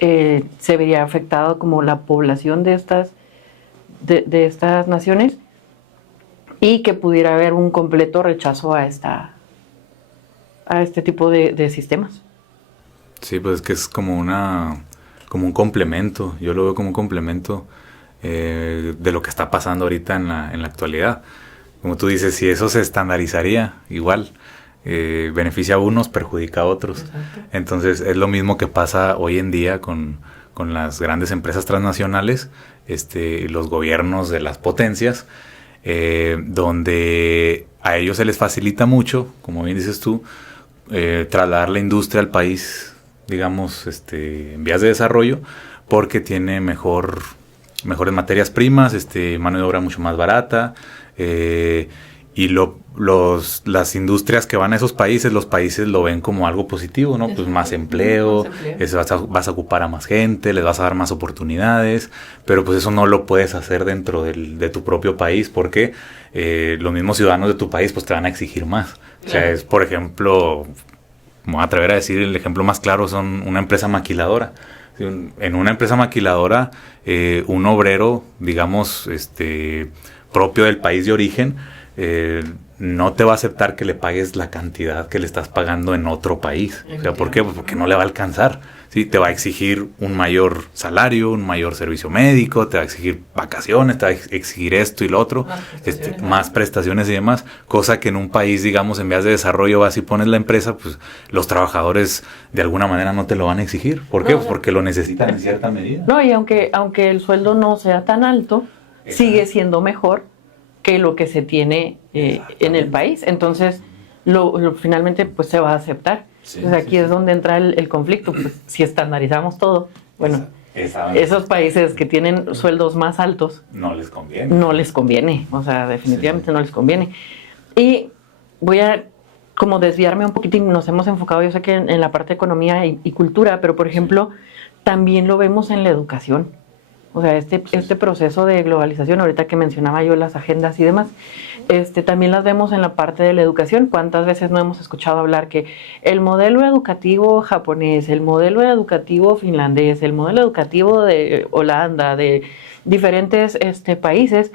se vería afectado como la población de estas naciones y que pudiera haber un completo rechazo a este tipo de sistemas. Sí, pues es que es como un complemento. Yo lo veo como un complemento de lo que está pasando ahorita en la actualidad. Como tú dices, si eso se estandarizaría, igual beneficia a unos, perjudica a otros. Exacto. Entonces es lo mismo que pasa hoy en día con las grandes empresas transnacionales, los gobiernos de las potencias, donde a ellos se les facilita mucho, como bien dices tú, trasladar la industria al país, digamos, en vías de desarrollo, porque tiene mejores materias primas, mano de obra mucho más barata, y las industrias que van a esos países, los países lo ven como algo positivo, ¿no? Pues más empleo, vas a ocupar a más gente, les vas a dar más oportunidades, pero pues eso no lo puedes hacer dentro de tu propio país, porque los mismos ciudadanos de tu país pues te van a exigir más. O sea, es, por ejemplo, me voy a atrever a decir, el ejemplo más claro son una empresa maquiladora. En una empresa maquiladora, un obrero, digamos, propio del país de origen, no te va a aceptar que le pagues la cantidad que le estás pagando en otro país. O sea, ¿por qué? Pues porque no le va a alcanzar. ¿Sí? Te va a exigir un mayor salario, un mayor servicio médico, te va a exigir vacaciones, te va a exigir esto y lo otro, más prestaciones y demás, cosa que en un país, digamos, en vías de desarrollo, vas y pones la empresa, pues los trabajadores de alguna manera no te lo van a exigir. ¿Por qué? Pues porque lo necesitan en cierta medida. No, y aunque el sueldo no sea tan alto, sigue siendo mejor que lo que se tiene en el país. Entonces, finalmente, pues se va a aceptar. Sí, entonces aquí es donde entra el conflicto. Pues, si estandarizamos todo, bueno, esos países que tienen sueldos más altos no les conviene. No les conviene, o sea, definitivamente no les conviene. Y voy a como desviarme un poquitín, nos hemos enfocado, yo sé que en la parte de economía y cultura, pero por ejemplo, también lo vemos en la educación. O sea, este proceso de globalización, ahorita que mencionaba yo las agendas y demás, también las vemos en la parte de la educación. ¿Cuántas veces no hemos escuchado hablar que el modelo educativo japonés, el modelo educativo finlandés, el modelo educativo de Holanda, de diferentes países,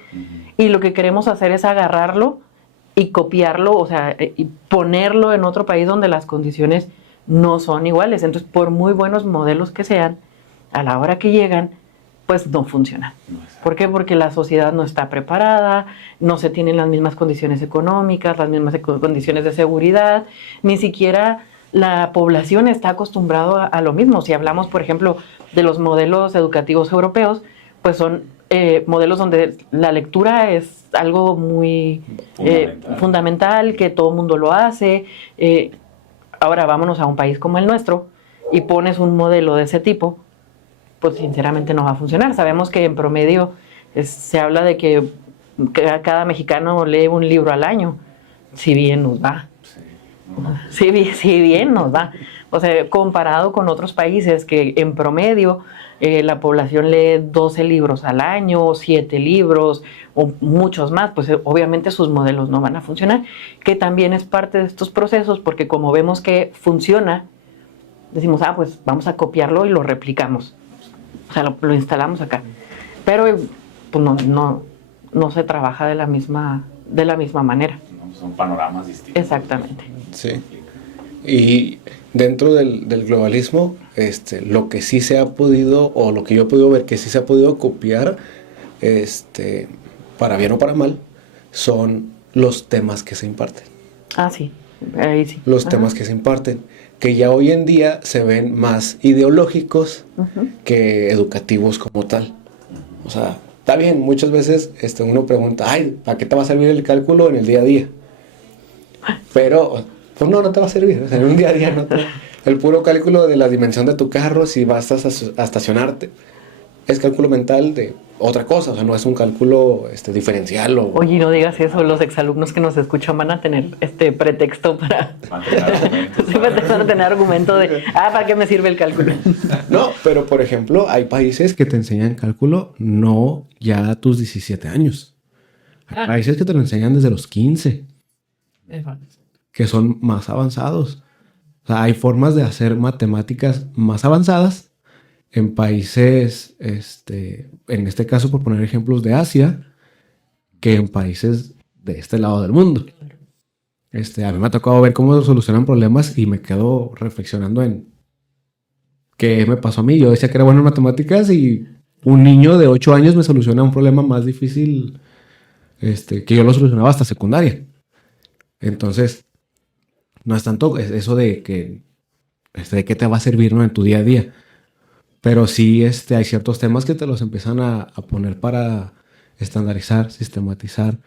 y lo que queremos hacer es agarrarlo y copiarlo, o sea, y ponerlo en otro país donde las condiciones no son iguales? Entonces, por muy buenos modelos que sean, a la hora que llegan, pues no funcionan. ¿Por qué? Porque la sociedad no está preparada, no se tienen las mismas condiciones económicas, las mismas condiciones de seguridad, ni siquiera la población está acostumbrada a lo mismo. Si hablamos, por ejemplo, de los modelos educativos europeos, pues son modelos donde la lectura es algo muy fundamental, que todo el mundo lo hace. Ahora vámonos a un país como el nuestro y pones un modelo de ese tipo, pues sinceramente no va a funcionar. Sabemos que en promedio se habla de que cada mexicano lee un libro al año, si bien nos va. Si bien nos va. O sea, comparado con otros países que en promedio la población lee 12 libros al año, 7 libros o muchos más, pues obviamente sus modelos no van a funcionar, que también es parte de estos procesos, porque como vemos que funciona, decimos, pues vamos a copiarlo y lo replicamos. O sea, lo instalamos acá. Pero pues no se trabaja de la misma manera. No, son panoramas distintos. Exactamente. Sí. Y dentro del globalismo, lo que sí se ha podido, o lo que yo he podido ver que sí se ha podido copiar, para bien o para mal, son los temas que se imparten. Ah, sí. Ahí sí. Los temas que se imparten, que ya hoy en día se ven más ideológicos que educativos como tal. O sea, está bien, muchas veces uno pregunta, ¿para qué te va a servir el cálculo en el día a día? Pero, pues no te va a servir. O sea, en un día a día no te... El puro cálculo de la dimensión de tu carro, si vas a estacionarte, es cálculo mental de otra cosa, o sea, no es un cálculo diferencial. Oye, no digas eso, los exalumnos que nos escuchan van a tener pretexto para... Van a tener argumento de, ¿para qué me sirve el cálculo? No, pero por ejemplo, hay países que te enseñan cálculo no ya a tus 17 años. Hay países que te lo enseñan desde los 15. Que son más avanzados. O sea, hay formas de hacer matemáticas más avanzadas en países, en este caso, por poner ejemplos de Asia, que en países de este lado del mundo. A mí me ha tocado ver cómo solucionan problemas y me quedo reflexionando en qué me pasó a mí. Yo decía que era bueno en matemáticas y un niño de 8 años me soluciona un problema más difícil que yo lo solucionaba hasta secundaria. Entonces, no es tanto eso de que de qué te va a servir, ¿no?, en tu día a día. Pero sí hay ciertos temas que te los empiezan a poner para estandarizar, sistematizar,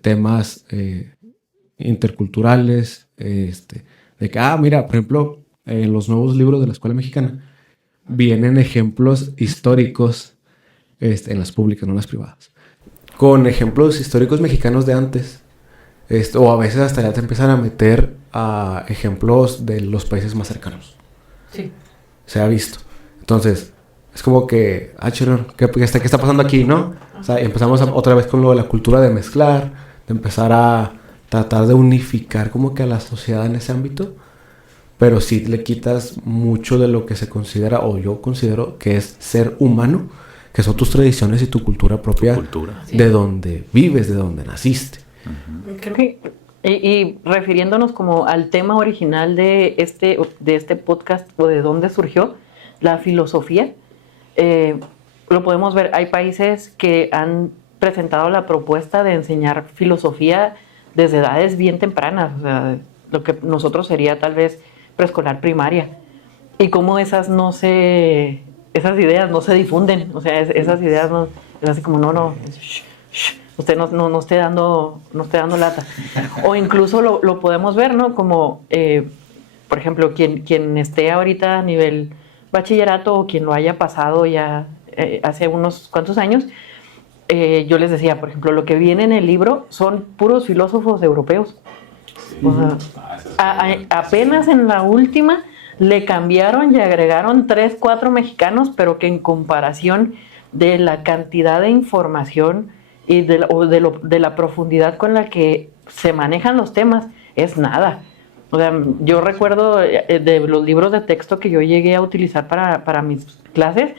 temas interculturales, de que, mira, por ejemplo, en los nuevos libros de la Escuela Mexicana vienen ejemplos históricos en las públicas, no en las privadas, con ejemplos históricos mexicanos de antes, o a veces hasta ya te empiezan a meter a ejemplos de los países más cercanos. Sí. Se ha visto. Entonces, es como que, ¿qué está pasando aquí, no? O sea, empezamos otra vez con lo de la cultura de mezclar, de empezar a tratar de unificar como que a la sociedad en ese ámbito, pero sí le quitas mucho de lo que se considera, o yo considero que es ser humano, que son tus tradiciones y tu cultura propia, de donde vives, de donde naciste. Uh-huh. Creo que, y refiriéndonos como al tema original de este podcast, o de dónde surgió la filosofía, lo podemos ver. Hay países que han presentado la propuesta de enseñar filosofía desde edades bien tempranas, o sea, lo que nosotros sería tal vez preescolar, primaria, y cómo esas ideas no se difunden, o sea, esas ideas no, es así como usted no esté dando lata, o incluso lo podemos ver, ¿no? Como por ejemplo, quien esté ahorita a nivel bachillerato, o quien lo haya pasado ya hace unos cuantos años, yo les decía, por ejemplo, lo que viene en el libro son puros filósofos europeos. O sea, apenas en la última le cambiaron y agregaron 3, 4 mexicanos, pero que en comparación de la cantidad de información y de la profundidad con la que se manejan los temas, es nada. O sea, yo recuerdo de los libros de texto que yo llegué a utilizar para mis clases,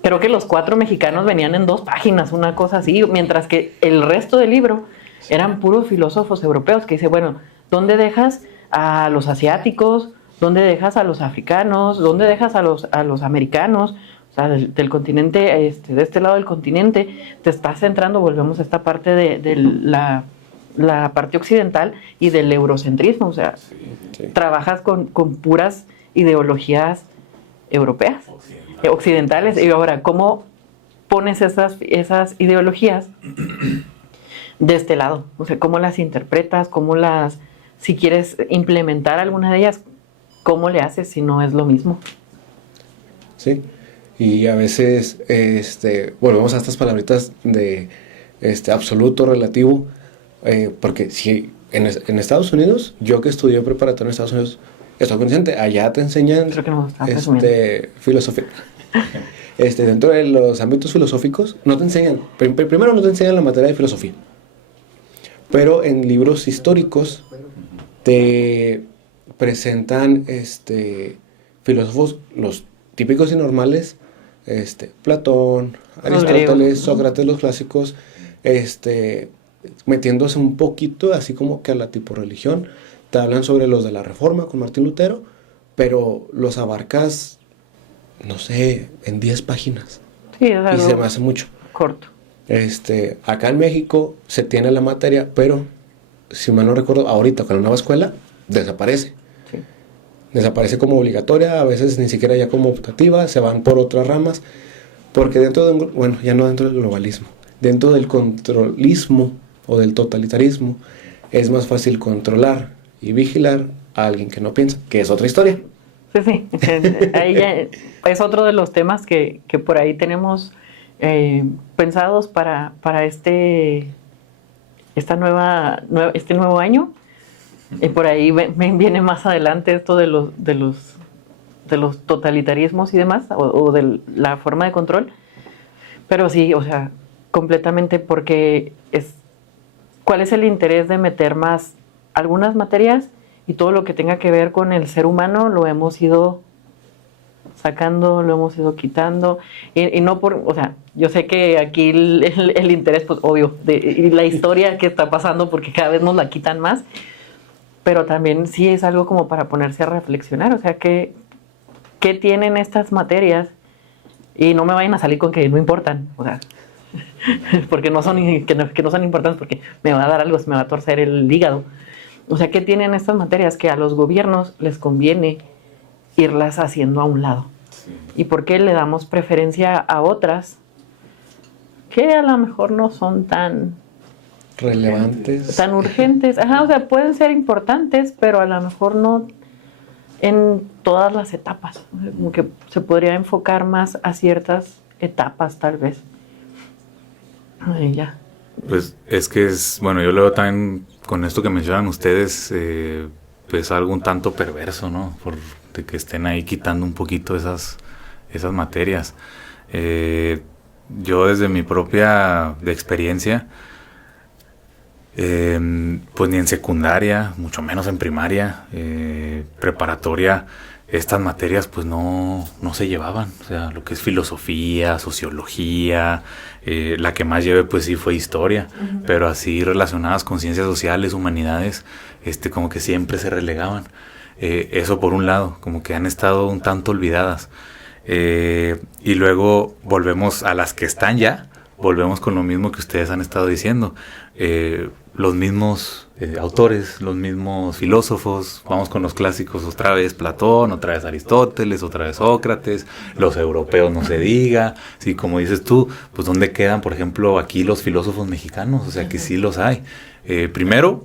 creo que los 4 mexicanos venían en 2 páginas, una cosa así, mientras que el resto del libro eran puros filósofos europeos, que dice, bueno, ¿dónde dejas a los asiáticos? ¿Dónde dejas a los africanos? ¿Dónde dejas a los americanos? O sea, del continente, de este lado del continente, te estás centrando, volvemos a esta parte de la parte occidental y del eurocentrismo, o sea, sí. Trabajas con puras ideologías europeas, occidentales, y ahora, ¿cómo pones esas ideologías de este lado? O sea, ¿cómo las interpretas? Si quieres implementar alguna de ellas, ¿cómo le haces si no es lo mismo? Sí, y a veces volvemos a estas palabritas de absoluto, relativo, porque si en Estados Unidos, yo que estudié preparatoria en Estados Unidos, estoy consciente, allá te enseñan filosofía. Dentro de los ámbitos filosóficos, no te enseñan, primero no te enseñan la materia de filosofía, pero en libros históricos te presentan filósofos, los típicos y normales, Platón, Aristóteles, Sócrates, los clásicos, metiéndose un poquito así como que a la tipo religión. Te hablan sobre los de la Reforma con Martín Lutero, pero los abarcas, no sé, en 10 páginas. Sí, es algo, y se me hace mucho corto. Acá en México se tiene la materia, pero si mal no recuerdo, ahorita con la nueva escuela desaparece. Sí. Desaparece como obligatoria, a veces ni siquiera ya como optativa, se van por otras ramas, porque ya no dentro del globalismo, dentro del controlismo o del totalitarismo, es más fácil controlar y vigilar a alguien que no piensa, que es otra historia. Sí. Ahí ya es otro de los temas que por ahí tenemos pensados para este nuevo año. Y por ahí viene más adelante esto de los totalitarismos y demás, o de la forma de control. Pero sí, o sea, completamente, porque ¿cuál es el interés de meter más algunas materias? Y todo lo que tenga que ver con el ser humano lo hemos ido sacando, lo hemos ido quitando. Y no o sea, yo sé que aquí el interés, pues obvio, de la historia que está pasando, porque cada vez nos la quitan más. Pero también sí es algo como para ponerse a reflexionar. O sea, ¿qué tienen estas materias? Y no me vayan a salir con que no importan. O sea, porque no son importantes, porque me va a dar algo, se me va a torcer el hígado. O sea, ¿qué tienen estas materias que a los gobiernos les conviene irlas haciendo a un lado? Sí. ¿Y por qué le damos preferencia a otras que a lo mejor no son tan relevantes. Tan urgentes. Ajá, o sea, pueden ser importantes, pero a lo mejor no en todas las etapas. O sea, como que se podría enfocar más a ciertas etapas, tal vez. Ay, ya. Pues es que bueno, yo lo veo también con esto que mencionan ustedes, pues algo un tanto perverso, ¿no? De que estén ahí quitando un poquito esas materias. Yo desde mi propia experiencia, pues ni en secundaria, mucho menos en primaria, preparatoria, estas materias pues no se llevaban. O sea, lo que es filosofía, sociología, la que más llevé pues sí fue historia, pero así relacionadas con ciencias sociales, humanidades, como que siempre se relegaban. Eso por un lado, como que han estado un tanto olvidadas. Y luego volvemos a las que están ya, volvemos con lo mismo que ustedes han estado diciendo. Los mismos autores, los mismos filósofos, vamos con los clásicos otra vez Platón, otra vez Aristóteles, otra vez Sócrates, los europeos no se diga, sí, como dices tú, pues ¿dónde quedan, por ejemplo, aquí los filósofos mexicanos? O sea que sí los hay. Primero,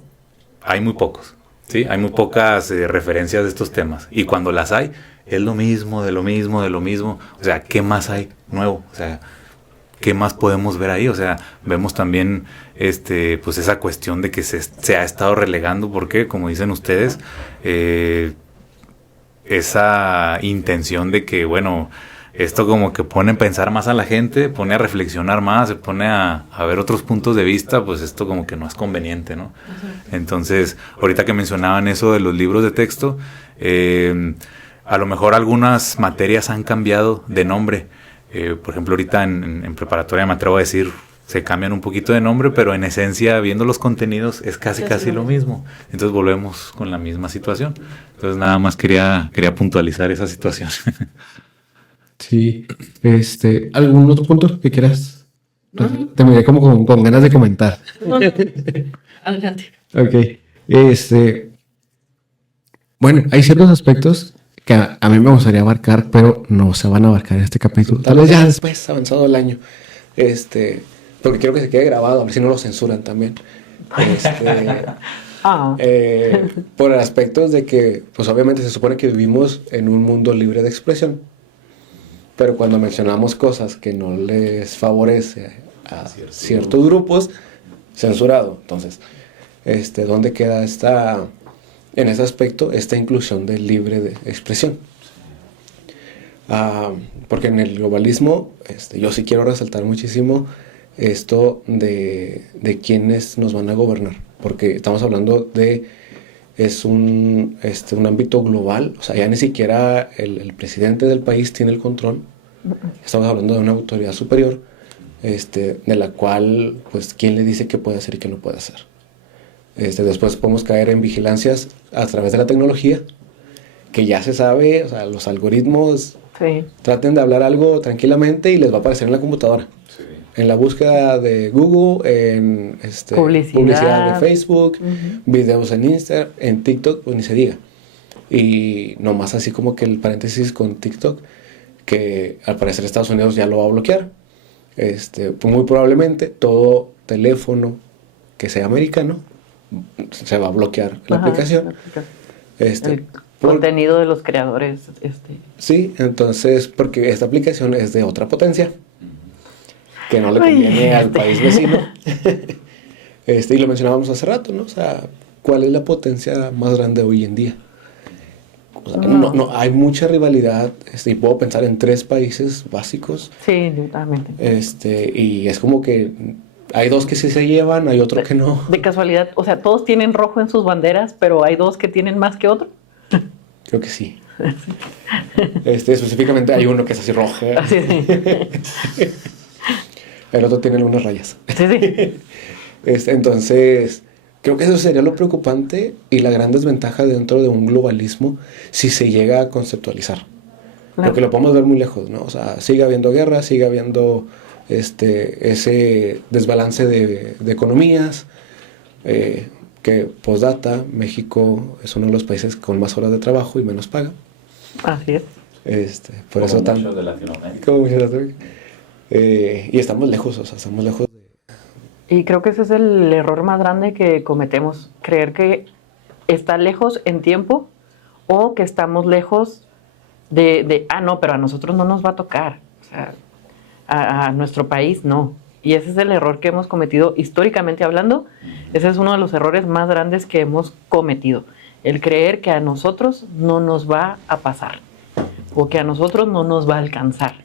hay muy pocos, ¿sí? Hay muy pocas referencias de estos temas, y cuando las hay, es lo mismo, de lo mismo, de lo mismo. O sea, ¿qué más hay nuevo? O sea, ¿qué más podemos ver ahí? O sea, vemos también pues esa cuestión de que se ha estado relegando, porque, como dicen ustedes, esa intención de que, bueno, esto como que pone a pensar más a la gente, pone a reflexionar más, se pone a ver otros puntos de vista, pues esto como que no es conveniente, ¿no? Entonces, ahorita que mencionaban eso de los libros de texto, a lo mejor algunas materias han cambiado de nombre. Por ejemplo, ahorita en preparatoria me atrevo a decir, se cambian un poquito de nombre, pero en esencia, viendo los contenidos, es casi lo mismo. Entonces volvemos con la misma situación. Entonces nada más quería puntualizar esa situación. Sí. ¿Algún otro punto que quieras? Te miré como con ganas de comentar. Adelante. Ok. Bueno, hay ciertos aspectos que a mí me gustaría abarcar, pero no se van a abarcar en este capítulo. Tal vez ya después, avanzado el año. Porque quiero que se quede grabado, a ver si no lo censuran también. Por aspectos de que, pues obviamente se supone que vivimos en un mundo libre de expresión, pero cuando mencionamos cosas que no les favorece a ciertos grupos, censurado. Entonces, ¿dónde queda en ese aspecto, esta inclusión del libre de expresión? Porque en el globalismo, yo sí quiero resaltar muchísimo esto de quiénes nos van a gobernar, porque estamos hablando es un ámbito global. O sea, ya ni siquiera el presidente del país tiene el control. Estamos hablando de una autoridad superior, de la cual, pues, quién le dice qué puede hacer y qué no puede hacer. Después podemos caer en vigilancias a través de la tecnología, que ya se sabe. O sea, los algoritmos, sí, traten de hablar algo tranquilamente y les va a aparecer en la computadora. Sí. En la búsqueda de Google, en publicidad de Facebook, videos en Instagram, en TikTok, pues ni se diga. Y nomás así como que el paréntesis con TikTok, que al parecer Estados Unidos ya lo va a bloquear. Pues muy probablemente todo teléfono que sea americano se va a bloquear la aplicación. El contenido de los creadores. Sí, entonces, porque esta aplicación es de otra potencia, que no le conviene al país vecino. Y lo mencionábamos hace rato, ¿no? O sea, ¿cuál es la potencia más grande hoy en día? O sea, no, hay mucha rivalidad, y puedo pensar en 3 países básicos. Sí, totalmente. Y es como que hay 2 que sí se llevan, hay otro que no. De casualidad, o sea, todos tienen rojo en sus banderas, pero hay 2 que tienen más que otro. Creo que sí. Específicamente hay uno que es así rojo. Sí. El otro tiene unas rayas. Sí. Entonces, creo que eso sería lo preocupante y la gran desventaja dentro de un globalismo si se llega a conceptualizar. Claro. Porque lo podemos ver muy lejos, ¿no? O sea, sigue habiendo guerra, sigue habiendo ese desbalance de economías, que postdata, México es uno de los países con más horas de trabajo y menos paga. Así es. Por como eso muchos de Latinoamérica. Como muchos de Latinoamérica. Y estamos lejos, o sea, estamos lejos Y creo que ese es el error más grande que cometemos, creer que está lejos en tiempo o que estamos lejos no, pero a nosotros no nos va a tocar, o sea, a nuestro país no. Y ese es el error que hemos cometido históricamente hablando. Ese es uno de los errores más grandes que hemos cometido, el creer que a nosotros no nos va a pasar o que a nosotros no nos va a alcanzar.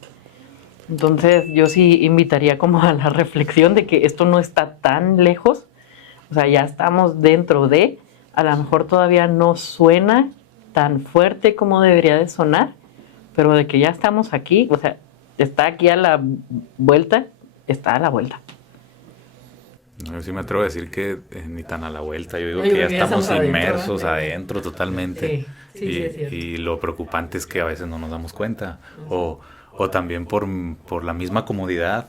Entonces yo sí invitaría como a la reflexión de que esto no está tan lejos, o sea, ya estamos dentro de, a lo mejor todavía no suena tan fuerte como debería de sonar, pero de que ya estamos aquí, o sea, está aquí a la vuelta, está a la vuelta. No, yo sí me atrevo a decir que ni tan a la vuelta, yo digo que ya estamos inmersos adentro totalmente. Sí, es cierto. Y lo preocupante es que a veces no nos damos cuenta, o también por la misma comodidad,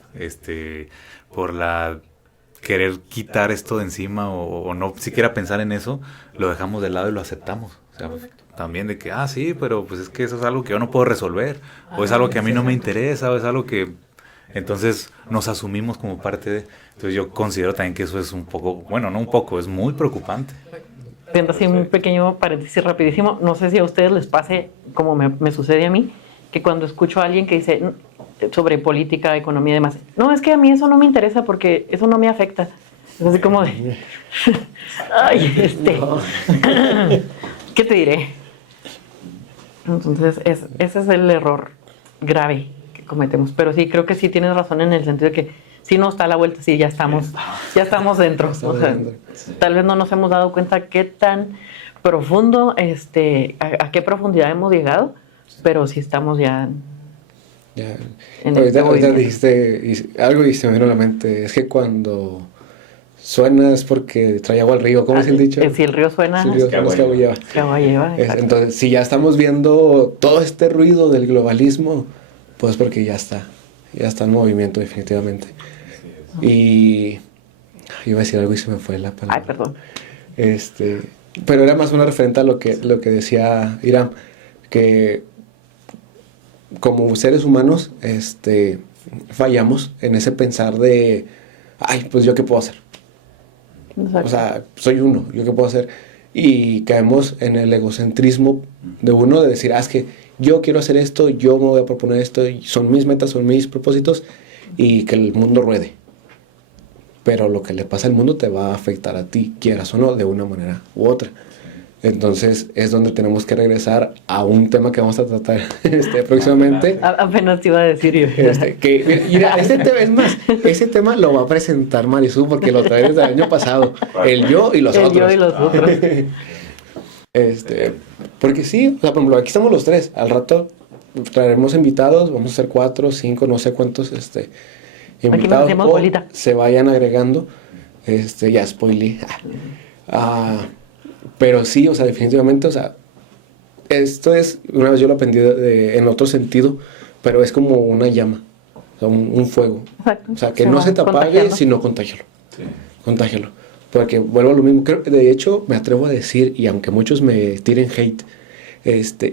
por la querer quitar esto de encima o no siquiera pensar en eso, lo dejamos de lado y lo aceptamos. O sea, también de que, sí, pero pues es que eso es algo que yo no puedo resolver, o es algo que a mí no me interesa, o es algo que... Entonces nos asumimos como parte de... Entonces yo considero también que eso es un poco, bueno, no un poco, es muy preocupante. Viendo así un pequeño paréntesis rapidísimo, no sé si a ustedes les pase, como me sucede a mí, que cuando escucho a alguien que dice sobre política, economía y demás, no, es que a mí eso no me interesa porque eso no me afecta. Es así como de... Ay, ¿qué te diré? Entonces, ese es el error grave que cometemos. Pero sí, creo que sí tienes razón en el sentido de que si no está a la vuelta, sí, ya estamos dentro. O sea, tal vez no nos hemos dado cuenta qué tan profundo, a qué profundidad hemos llegado, pero sí estamos ya ahorita dijiste algo y se me vino a la mente. Es que cuando suena es porque trae agua al río. ¿Cómo es el dicho? Si el río suena, si el río suena es que agua lleva. Que agua lleva, entonces, si ya estamos viendo todo este ruido del globalismo, pues porque ya está en movimiento definitivamente. Y iba a decir algo y se me fue la palabra. Ay, perdón. Pero era más una referente a lo que decía Iram, que como seres humanos fallamos en ese pensar de, pues yo qué puedo hacer. Exacto. O sea, soy uno, yo qué puedo hacer. Y caemos en el egocentrismo de uno de decir, es que yo quiero hacer esto, yo me voy a proponer esto, son mis metas, son mis propósitos, y que el mundo ruede. Pero lo que le pasa al mundo te va a afectar a ti, quieras o no, de una manera u otra. Entonces es donde tenemos que regresar a un tema que vamos a tratar próximamente. Apenas te iba a decir yo. Mira, ese tema lo va a presentar Marisú porque lo trae desde el año pasado. El yo y los otros. El yo y los otros. Porque sí, o sea, por ejemplo, aquí estamos los tres. Al rato traeremos invitados, vamos a hacer 4, 5, no sé cuántos invitados o se vayan agregando. Ya spoilé. Pero sí, o sea, definitivamente, o sea, esto es, una vez yo lo aprendí en otro sentido, pero es como una llama, o sea, un fuego. Exacto. O sea, que no se te apague, sino contágialo. Sí. Contágialo. Porque vuelvo a lo mismo. Creo que de hecho me atrevo a decir, y aunque muchos me tiren hate,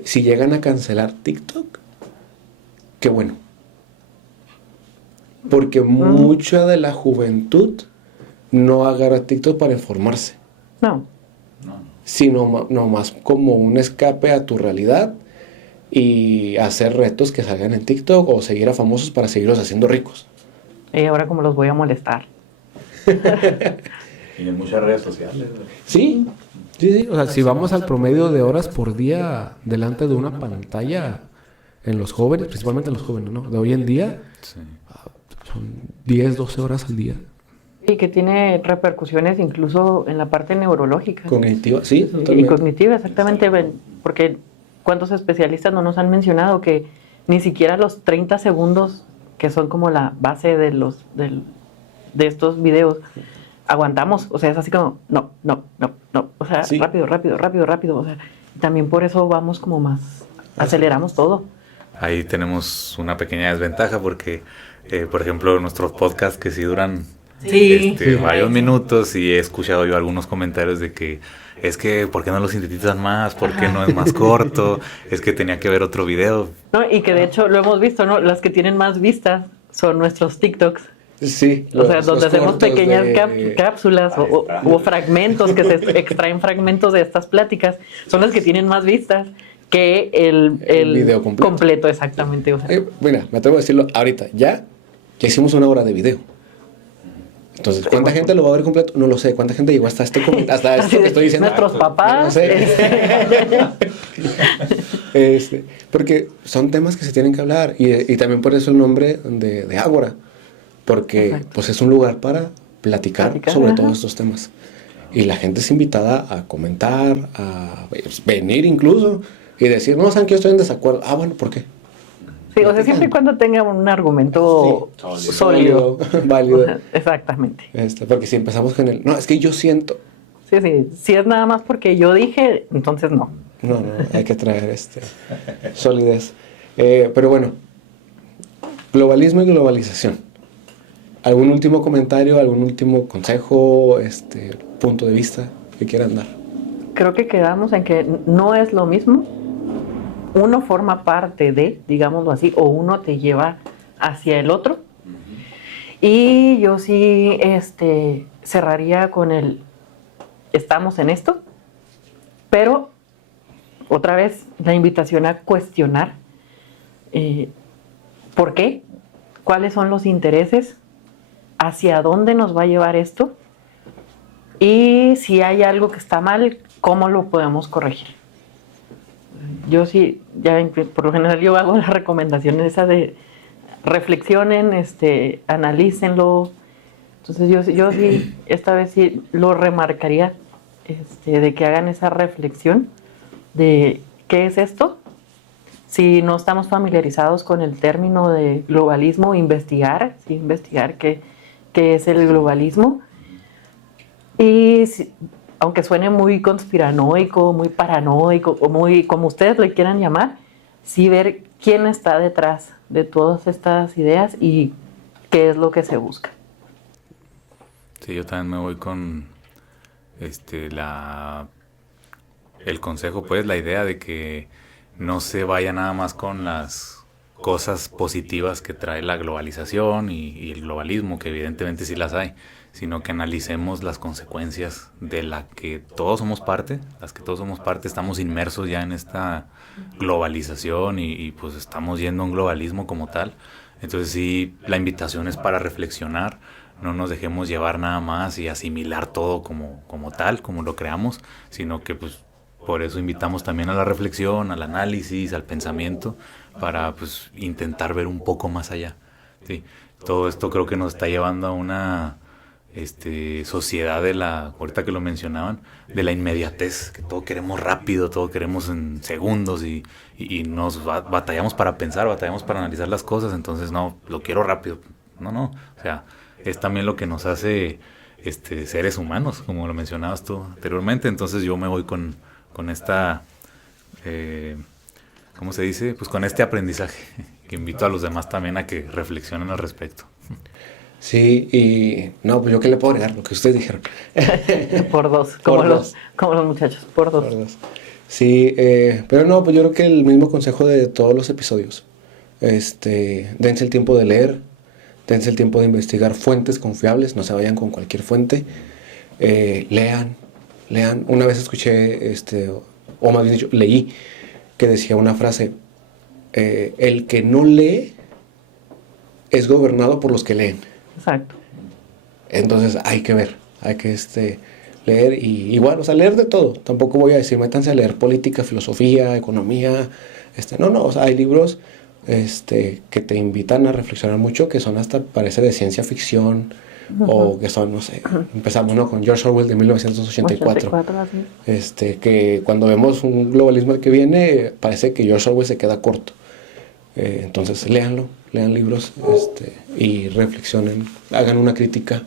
si llegan a cancelar TikTok, qué bueno. Porque mucha de la juventud no agarra TikTok para informarse. No. Sino más como un escape a tu realidad y hacer retos que salgan en TikTok o seguir a famosos para seguirlos haciendo ricos. Y ahora como los voy a molestar. Y en muchas redes sociales. Sí. O sea, si vamos al promedio de horas por día delante de una pantalla en los jóvenes, principalmente en los jóvenes, ¿no? De hoy en día, son 10, 12 horas al día. Y que tiene repercusiones incluso en la parte neurológica. Cognitiva, sí. Totalmente. Y cognitiva, exactamente. Porque ¿cuántos especialistas no nos han mencionado que ni siquiera los 30 segundos, que son como la base de estos videos, aguantamos? O sea, es así como, no. O sea, sí. rápido. O sea, también por eso vamos como más, aceleramos todo. Ahí tenemos una pequeña desventaja porque, por ejemplo, nuestros podcasts que sí duran... varios minutos, y he escuchado yo algunos comentarios de que es que ¿por qué no lo sintetizan más? ¿Por qué no es más corto? Es que tenía que ver otro video. No, y que de hecho lo hemos visto, ¿no? Las que tienen más vistas son nuestros TikToks. Sí. O sea, donde hacemos cortos pequeñas de... cápsulas o fragmentos, que se extraen fragmentos de estas pláticas, son las que tienen más vistas que el video completo. Exactamente. O sea. Mira, me atrevo a decirlo ahorita. Ya hicimos 1 hora de video. Entonces, ¿cuánta gente lo va a ver completo? No lo sé. ¿Cuánta gente llegó hasta esto que estoy diciendo? Nuestros papás. No sé. Porque son temas que se tienen que hablar. Y también por eso el nombre de Ágora. Porque pues es un lugar para platicar sobre todos estos temas. Y la gente es invitada a comentar, a venir incluso y decir, no, saben que yo estoy en desacuerdo. Ah, bueno, ¿por qué? Sí, o sea, siempre y cuando tenga un argumento sólido. Válido. O sea, exactamente. Porque si empezamos con el, no, es que yo siento. Sí, si es nada más porque yo dije, entonces no. No, hay que traer solidez. Pero bueno, globalismo y globalización. ¿Algún último comentario, algún último consejo, punto de vista que quieran dar? Creo que quedamos en que no es lo mismo. Uno forma parte de, digámoslo así, o uno te lleva hacia el otro. Y yo sí cerraría con estamos en esto, pero otra vez la invitación a cuestionar ¿por qué? ¿Cuáles son los intereses? ¿Hacia dónde nos va a llevar esto? Y si hay algo que está mal, ¿cómo lo podemos corregir? Yo sí, ya por lo general yo hago la recomendación esa de reflexionen, analícenlo. Entonces yo sí, esta vez sí lo remarcaría, de que hagan esa reflexión de qué es esto. Si no estamos familiarizados con el término de globalismo, investigar qué es el globalismo. Y aunque suene muy conspiranoico, muy paranoico, o muy como ustedes le quieran llamar, sí ver quién está detrás de todas estas ideas y qué es lo que se busca. Sí, yo también me voy con el consejo, pues, la idea de que no se vaya nada más con las cosas positivas que trae la globalización y el globalismo, que evidentemente sí las hay, sino que analicemos las consecuencias de la que todos somos parte, estamos inmersos ya en esta globalización y pues estamos yendo a un globalismo como tal. Entonces sí, la invitación es para reflexionar, no nos dejemos llevar nada más y asimilar todo como tal, como lo creamos, sino que pues por eso invitamos también a la reflexión, al análisis, al pensamiento, para pues intentar ver un poco más allá. Sí, todo esto creo que nos está llevando a una sociedad ahorita que lo mencionaban, de la inmediatez, que todo queremos rápido, todo queremos en segundos y nos batallamos para pensar, batallamos para analizar las cosas, entonces no, lo quiero rápido. No, o sea, es también lo que nos hace seres humanos, como lo mencionabas tú anteriormente. Entonces yo me voy con esta, ¿cómo se dice? Pues con este aprendizaje, que invito a los demás también a que reflexionen al respecto. Sí, y no, pues yo qué le puedo agregar, lo que ustedes dijeron. Por dos, como los muchachos, por dos. Sí, pero no, pues yo creo que el mismo consejo de todos los episodios. Dense el tiempo de leer, dense el tiempo de investigar fuentes confiables, no se vayan con cualquier fuente. Lean. Una vez escuché, o más bien dicho, leí, que decía una frase, el que no lee es gobernado por los que leen. Exacto. Entonces hay que ver, hay que leer y igual, o sea, leer de todo. Tampoco voy a decir, métanse a leer política, filosofía, economía. No, o sea, hay libros que te invitan a reflexionar mucho, que son hasta, parece, de ciencia ficción, o que son, no sé, empezamos, ¿no?, con George Orwell de 1984. Que cuando vemos un globalismo al que viene, parece que George Orwell se queda corto. Entonces, lean libros y reflexionen, hagan una crítica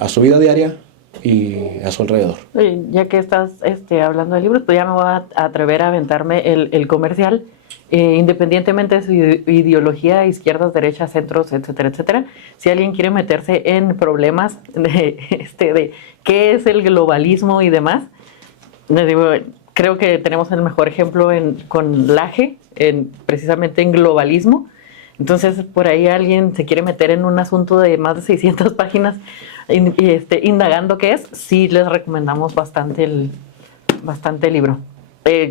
a su vida diaria y a su alrededor. Oye, ya que estás hablando de libros, pues ya me voy a atrever a aventarme el comercial. Independientemente de su ideología, izquierdas, derechas, centros, etcétera, etcétera, si alguien quiere meterse en problemas de qué es el globalismo y demás, les digo, creo que tenemos el mejor ejemplo con Laje, precisamente en globalismo. Entonces, por ahí alguien se quiere meter en un asunto de más de 600 páginas indagando qué es, sí les recomendamos bastante el libro.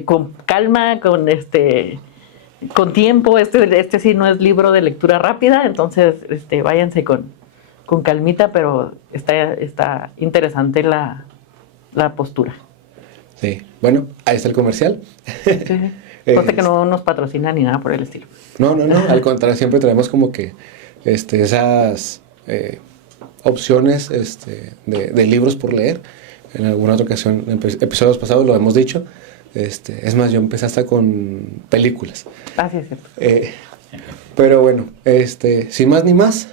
Con calma, con tiempo. Este sí no es libro de lectura rápida, entonces váyanse con calmita, pero está interesante la postura. Sí, bueno, ahí está el comercial. Sí. Cosa que no nos patrocina ni nada por el estilo. No, al contrario, siempre traemos como que esas opciones de libros por leer. En alguna otra ocasión, en episodios pasados lo hemos dicho. Es más, yo empecé hasta con películas. Ah, sí, es cierto. Pero bueno, sin más ni más,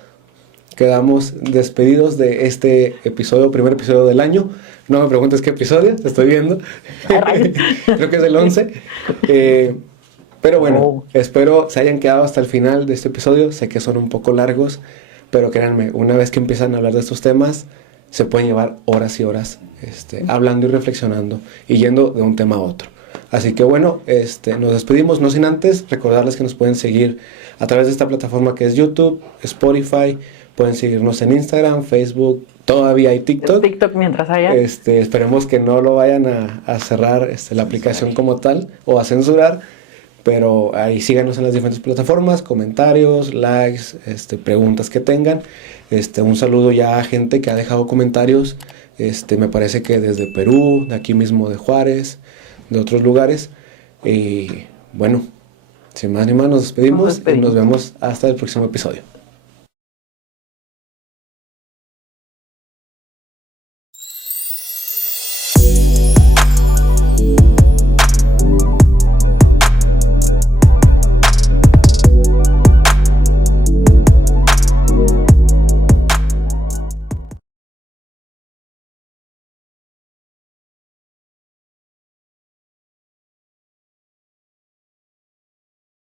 quedamos despedidos de este episodio, primer episodio del año. No me preguntes qué episodio, te estoy viendo. Creo que es el 11. Pero bueno, espero se hayan quedado hasta el final de este episodio. Sé que son un poco largos, pero créanme, una vez que empiezan a hablar de estos temas, se pueden llevar horas y horas hablando y reflexionando y yendo de un tema a otro. Así que bueno, nos despedimos, no sin antes recordarles que nos pueden seguir a través de esta plataforma que es YouTube, Spotify. Pueden seguirnos en Instagram, Facebook, todavía hay TikTok. TikTok mientras haya. Esperemos que no lo vayan a cerrar la aplicación como tal o a censurar, pero ahí síganos en las diferentes plataformas, comentarios, likes, preguntas que tengan. Un saludo ya a gente que ha dejado comentarios, me parece que desde Perú, de aquí mismo de Juárez, de otros lugares. Y bueno, sin más ni más nos despedimos y nos vemos hasta el próximo episodio.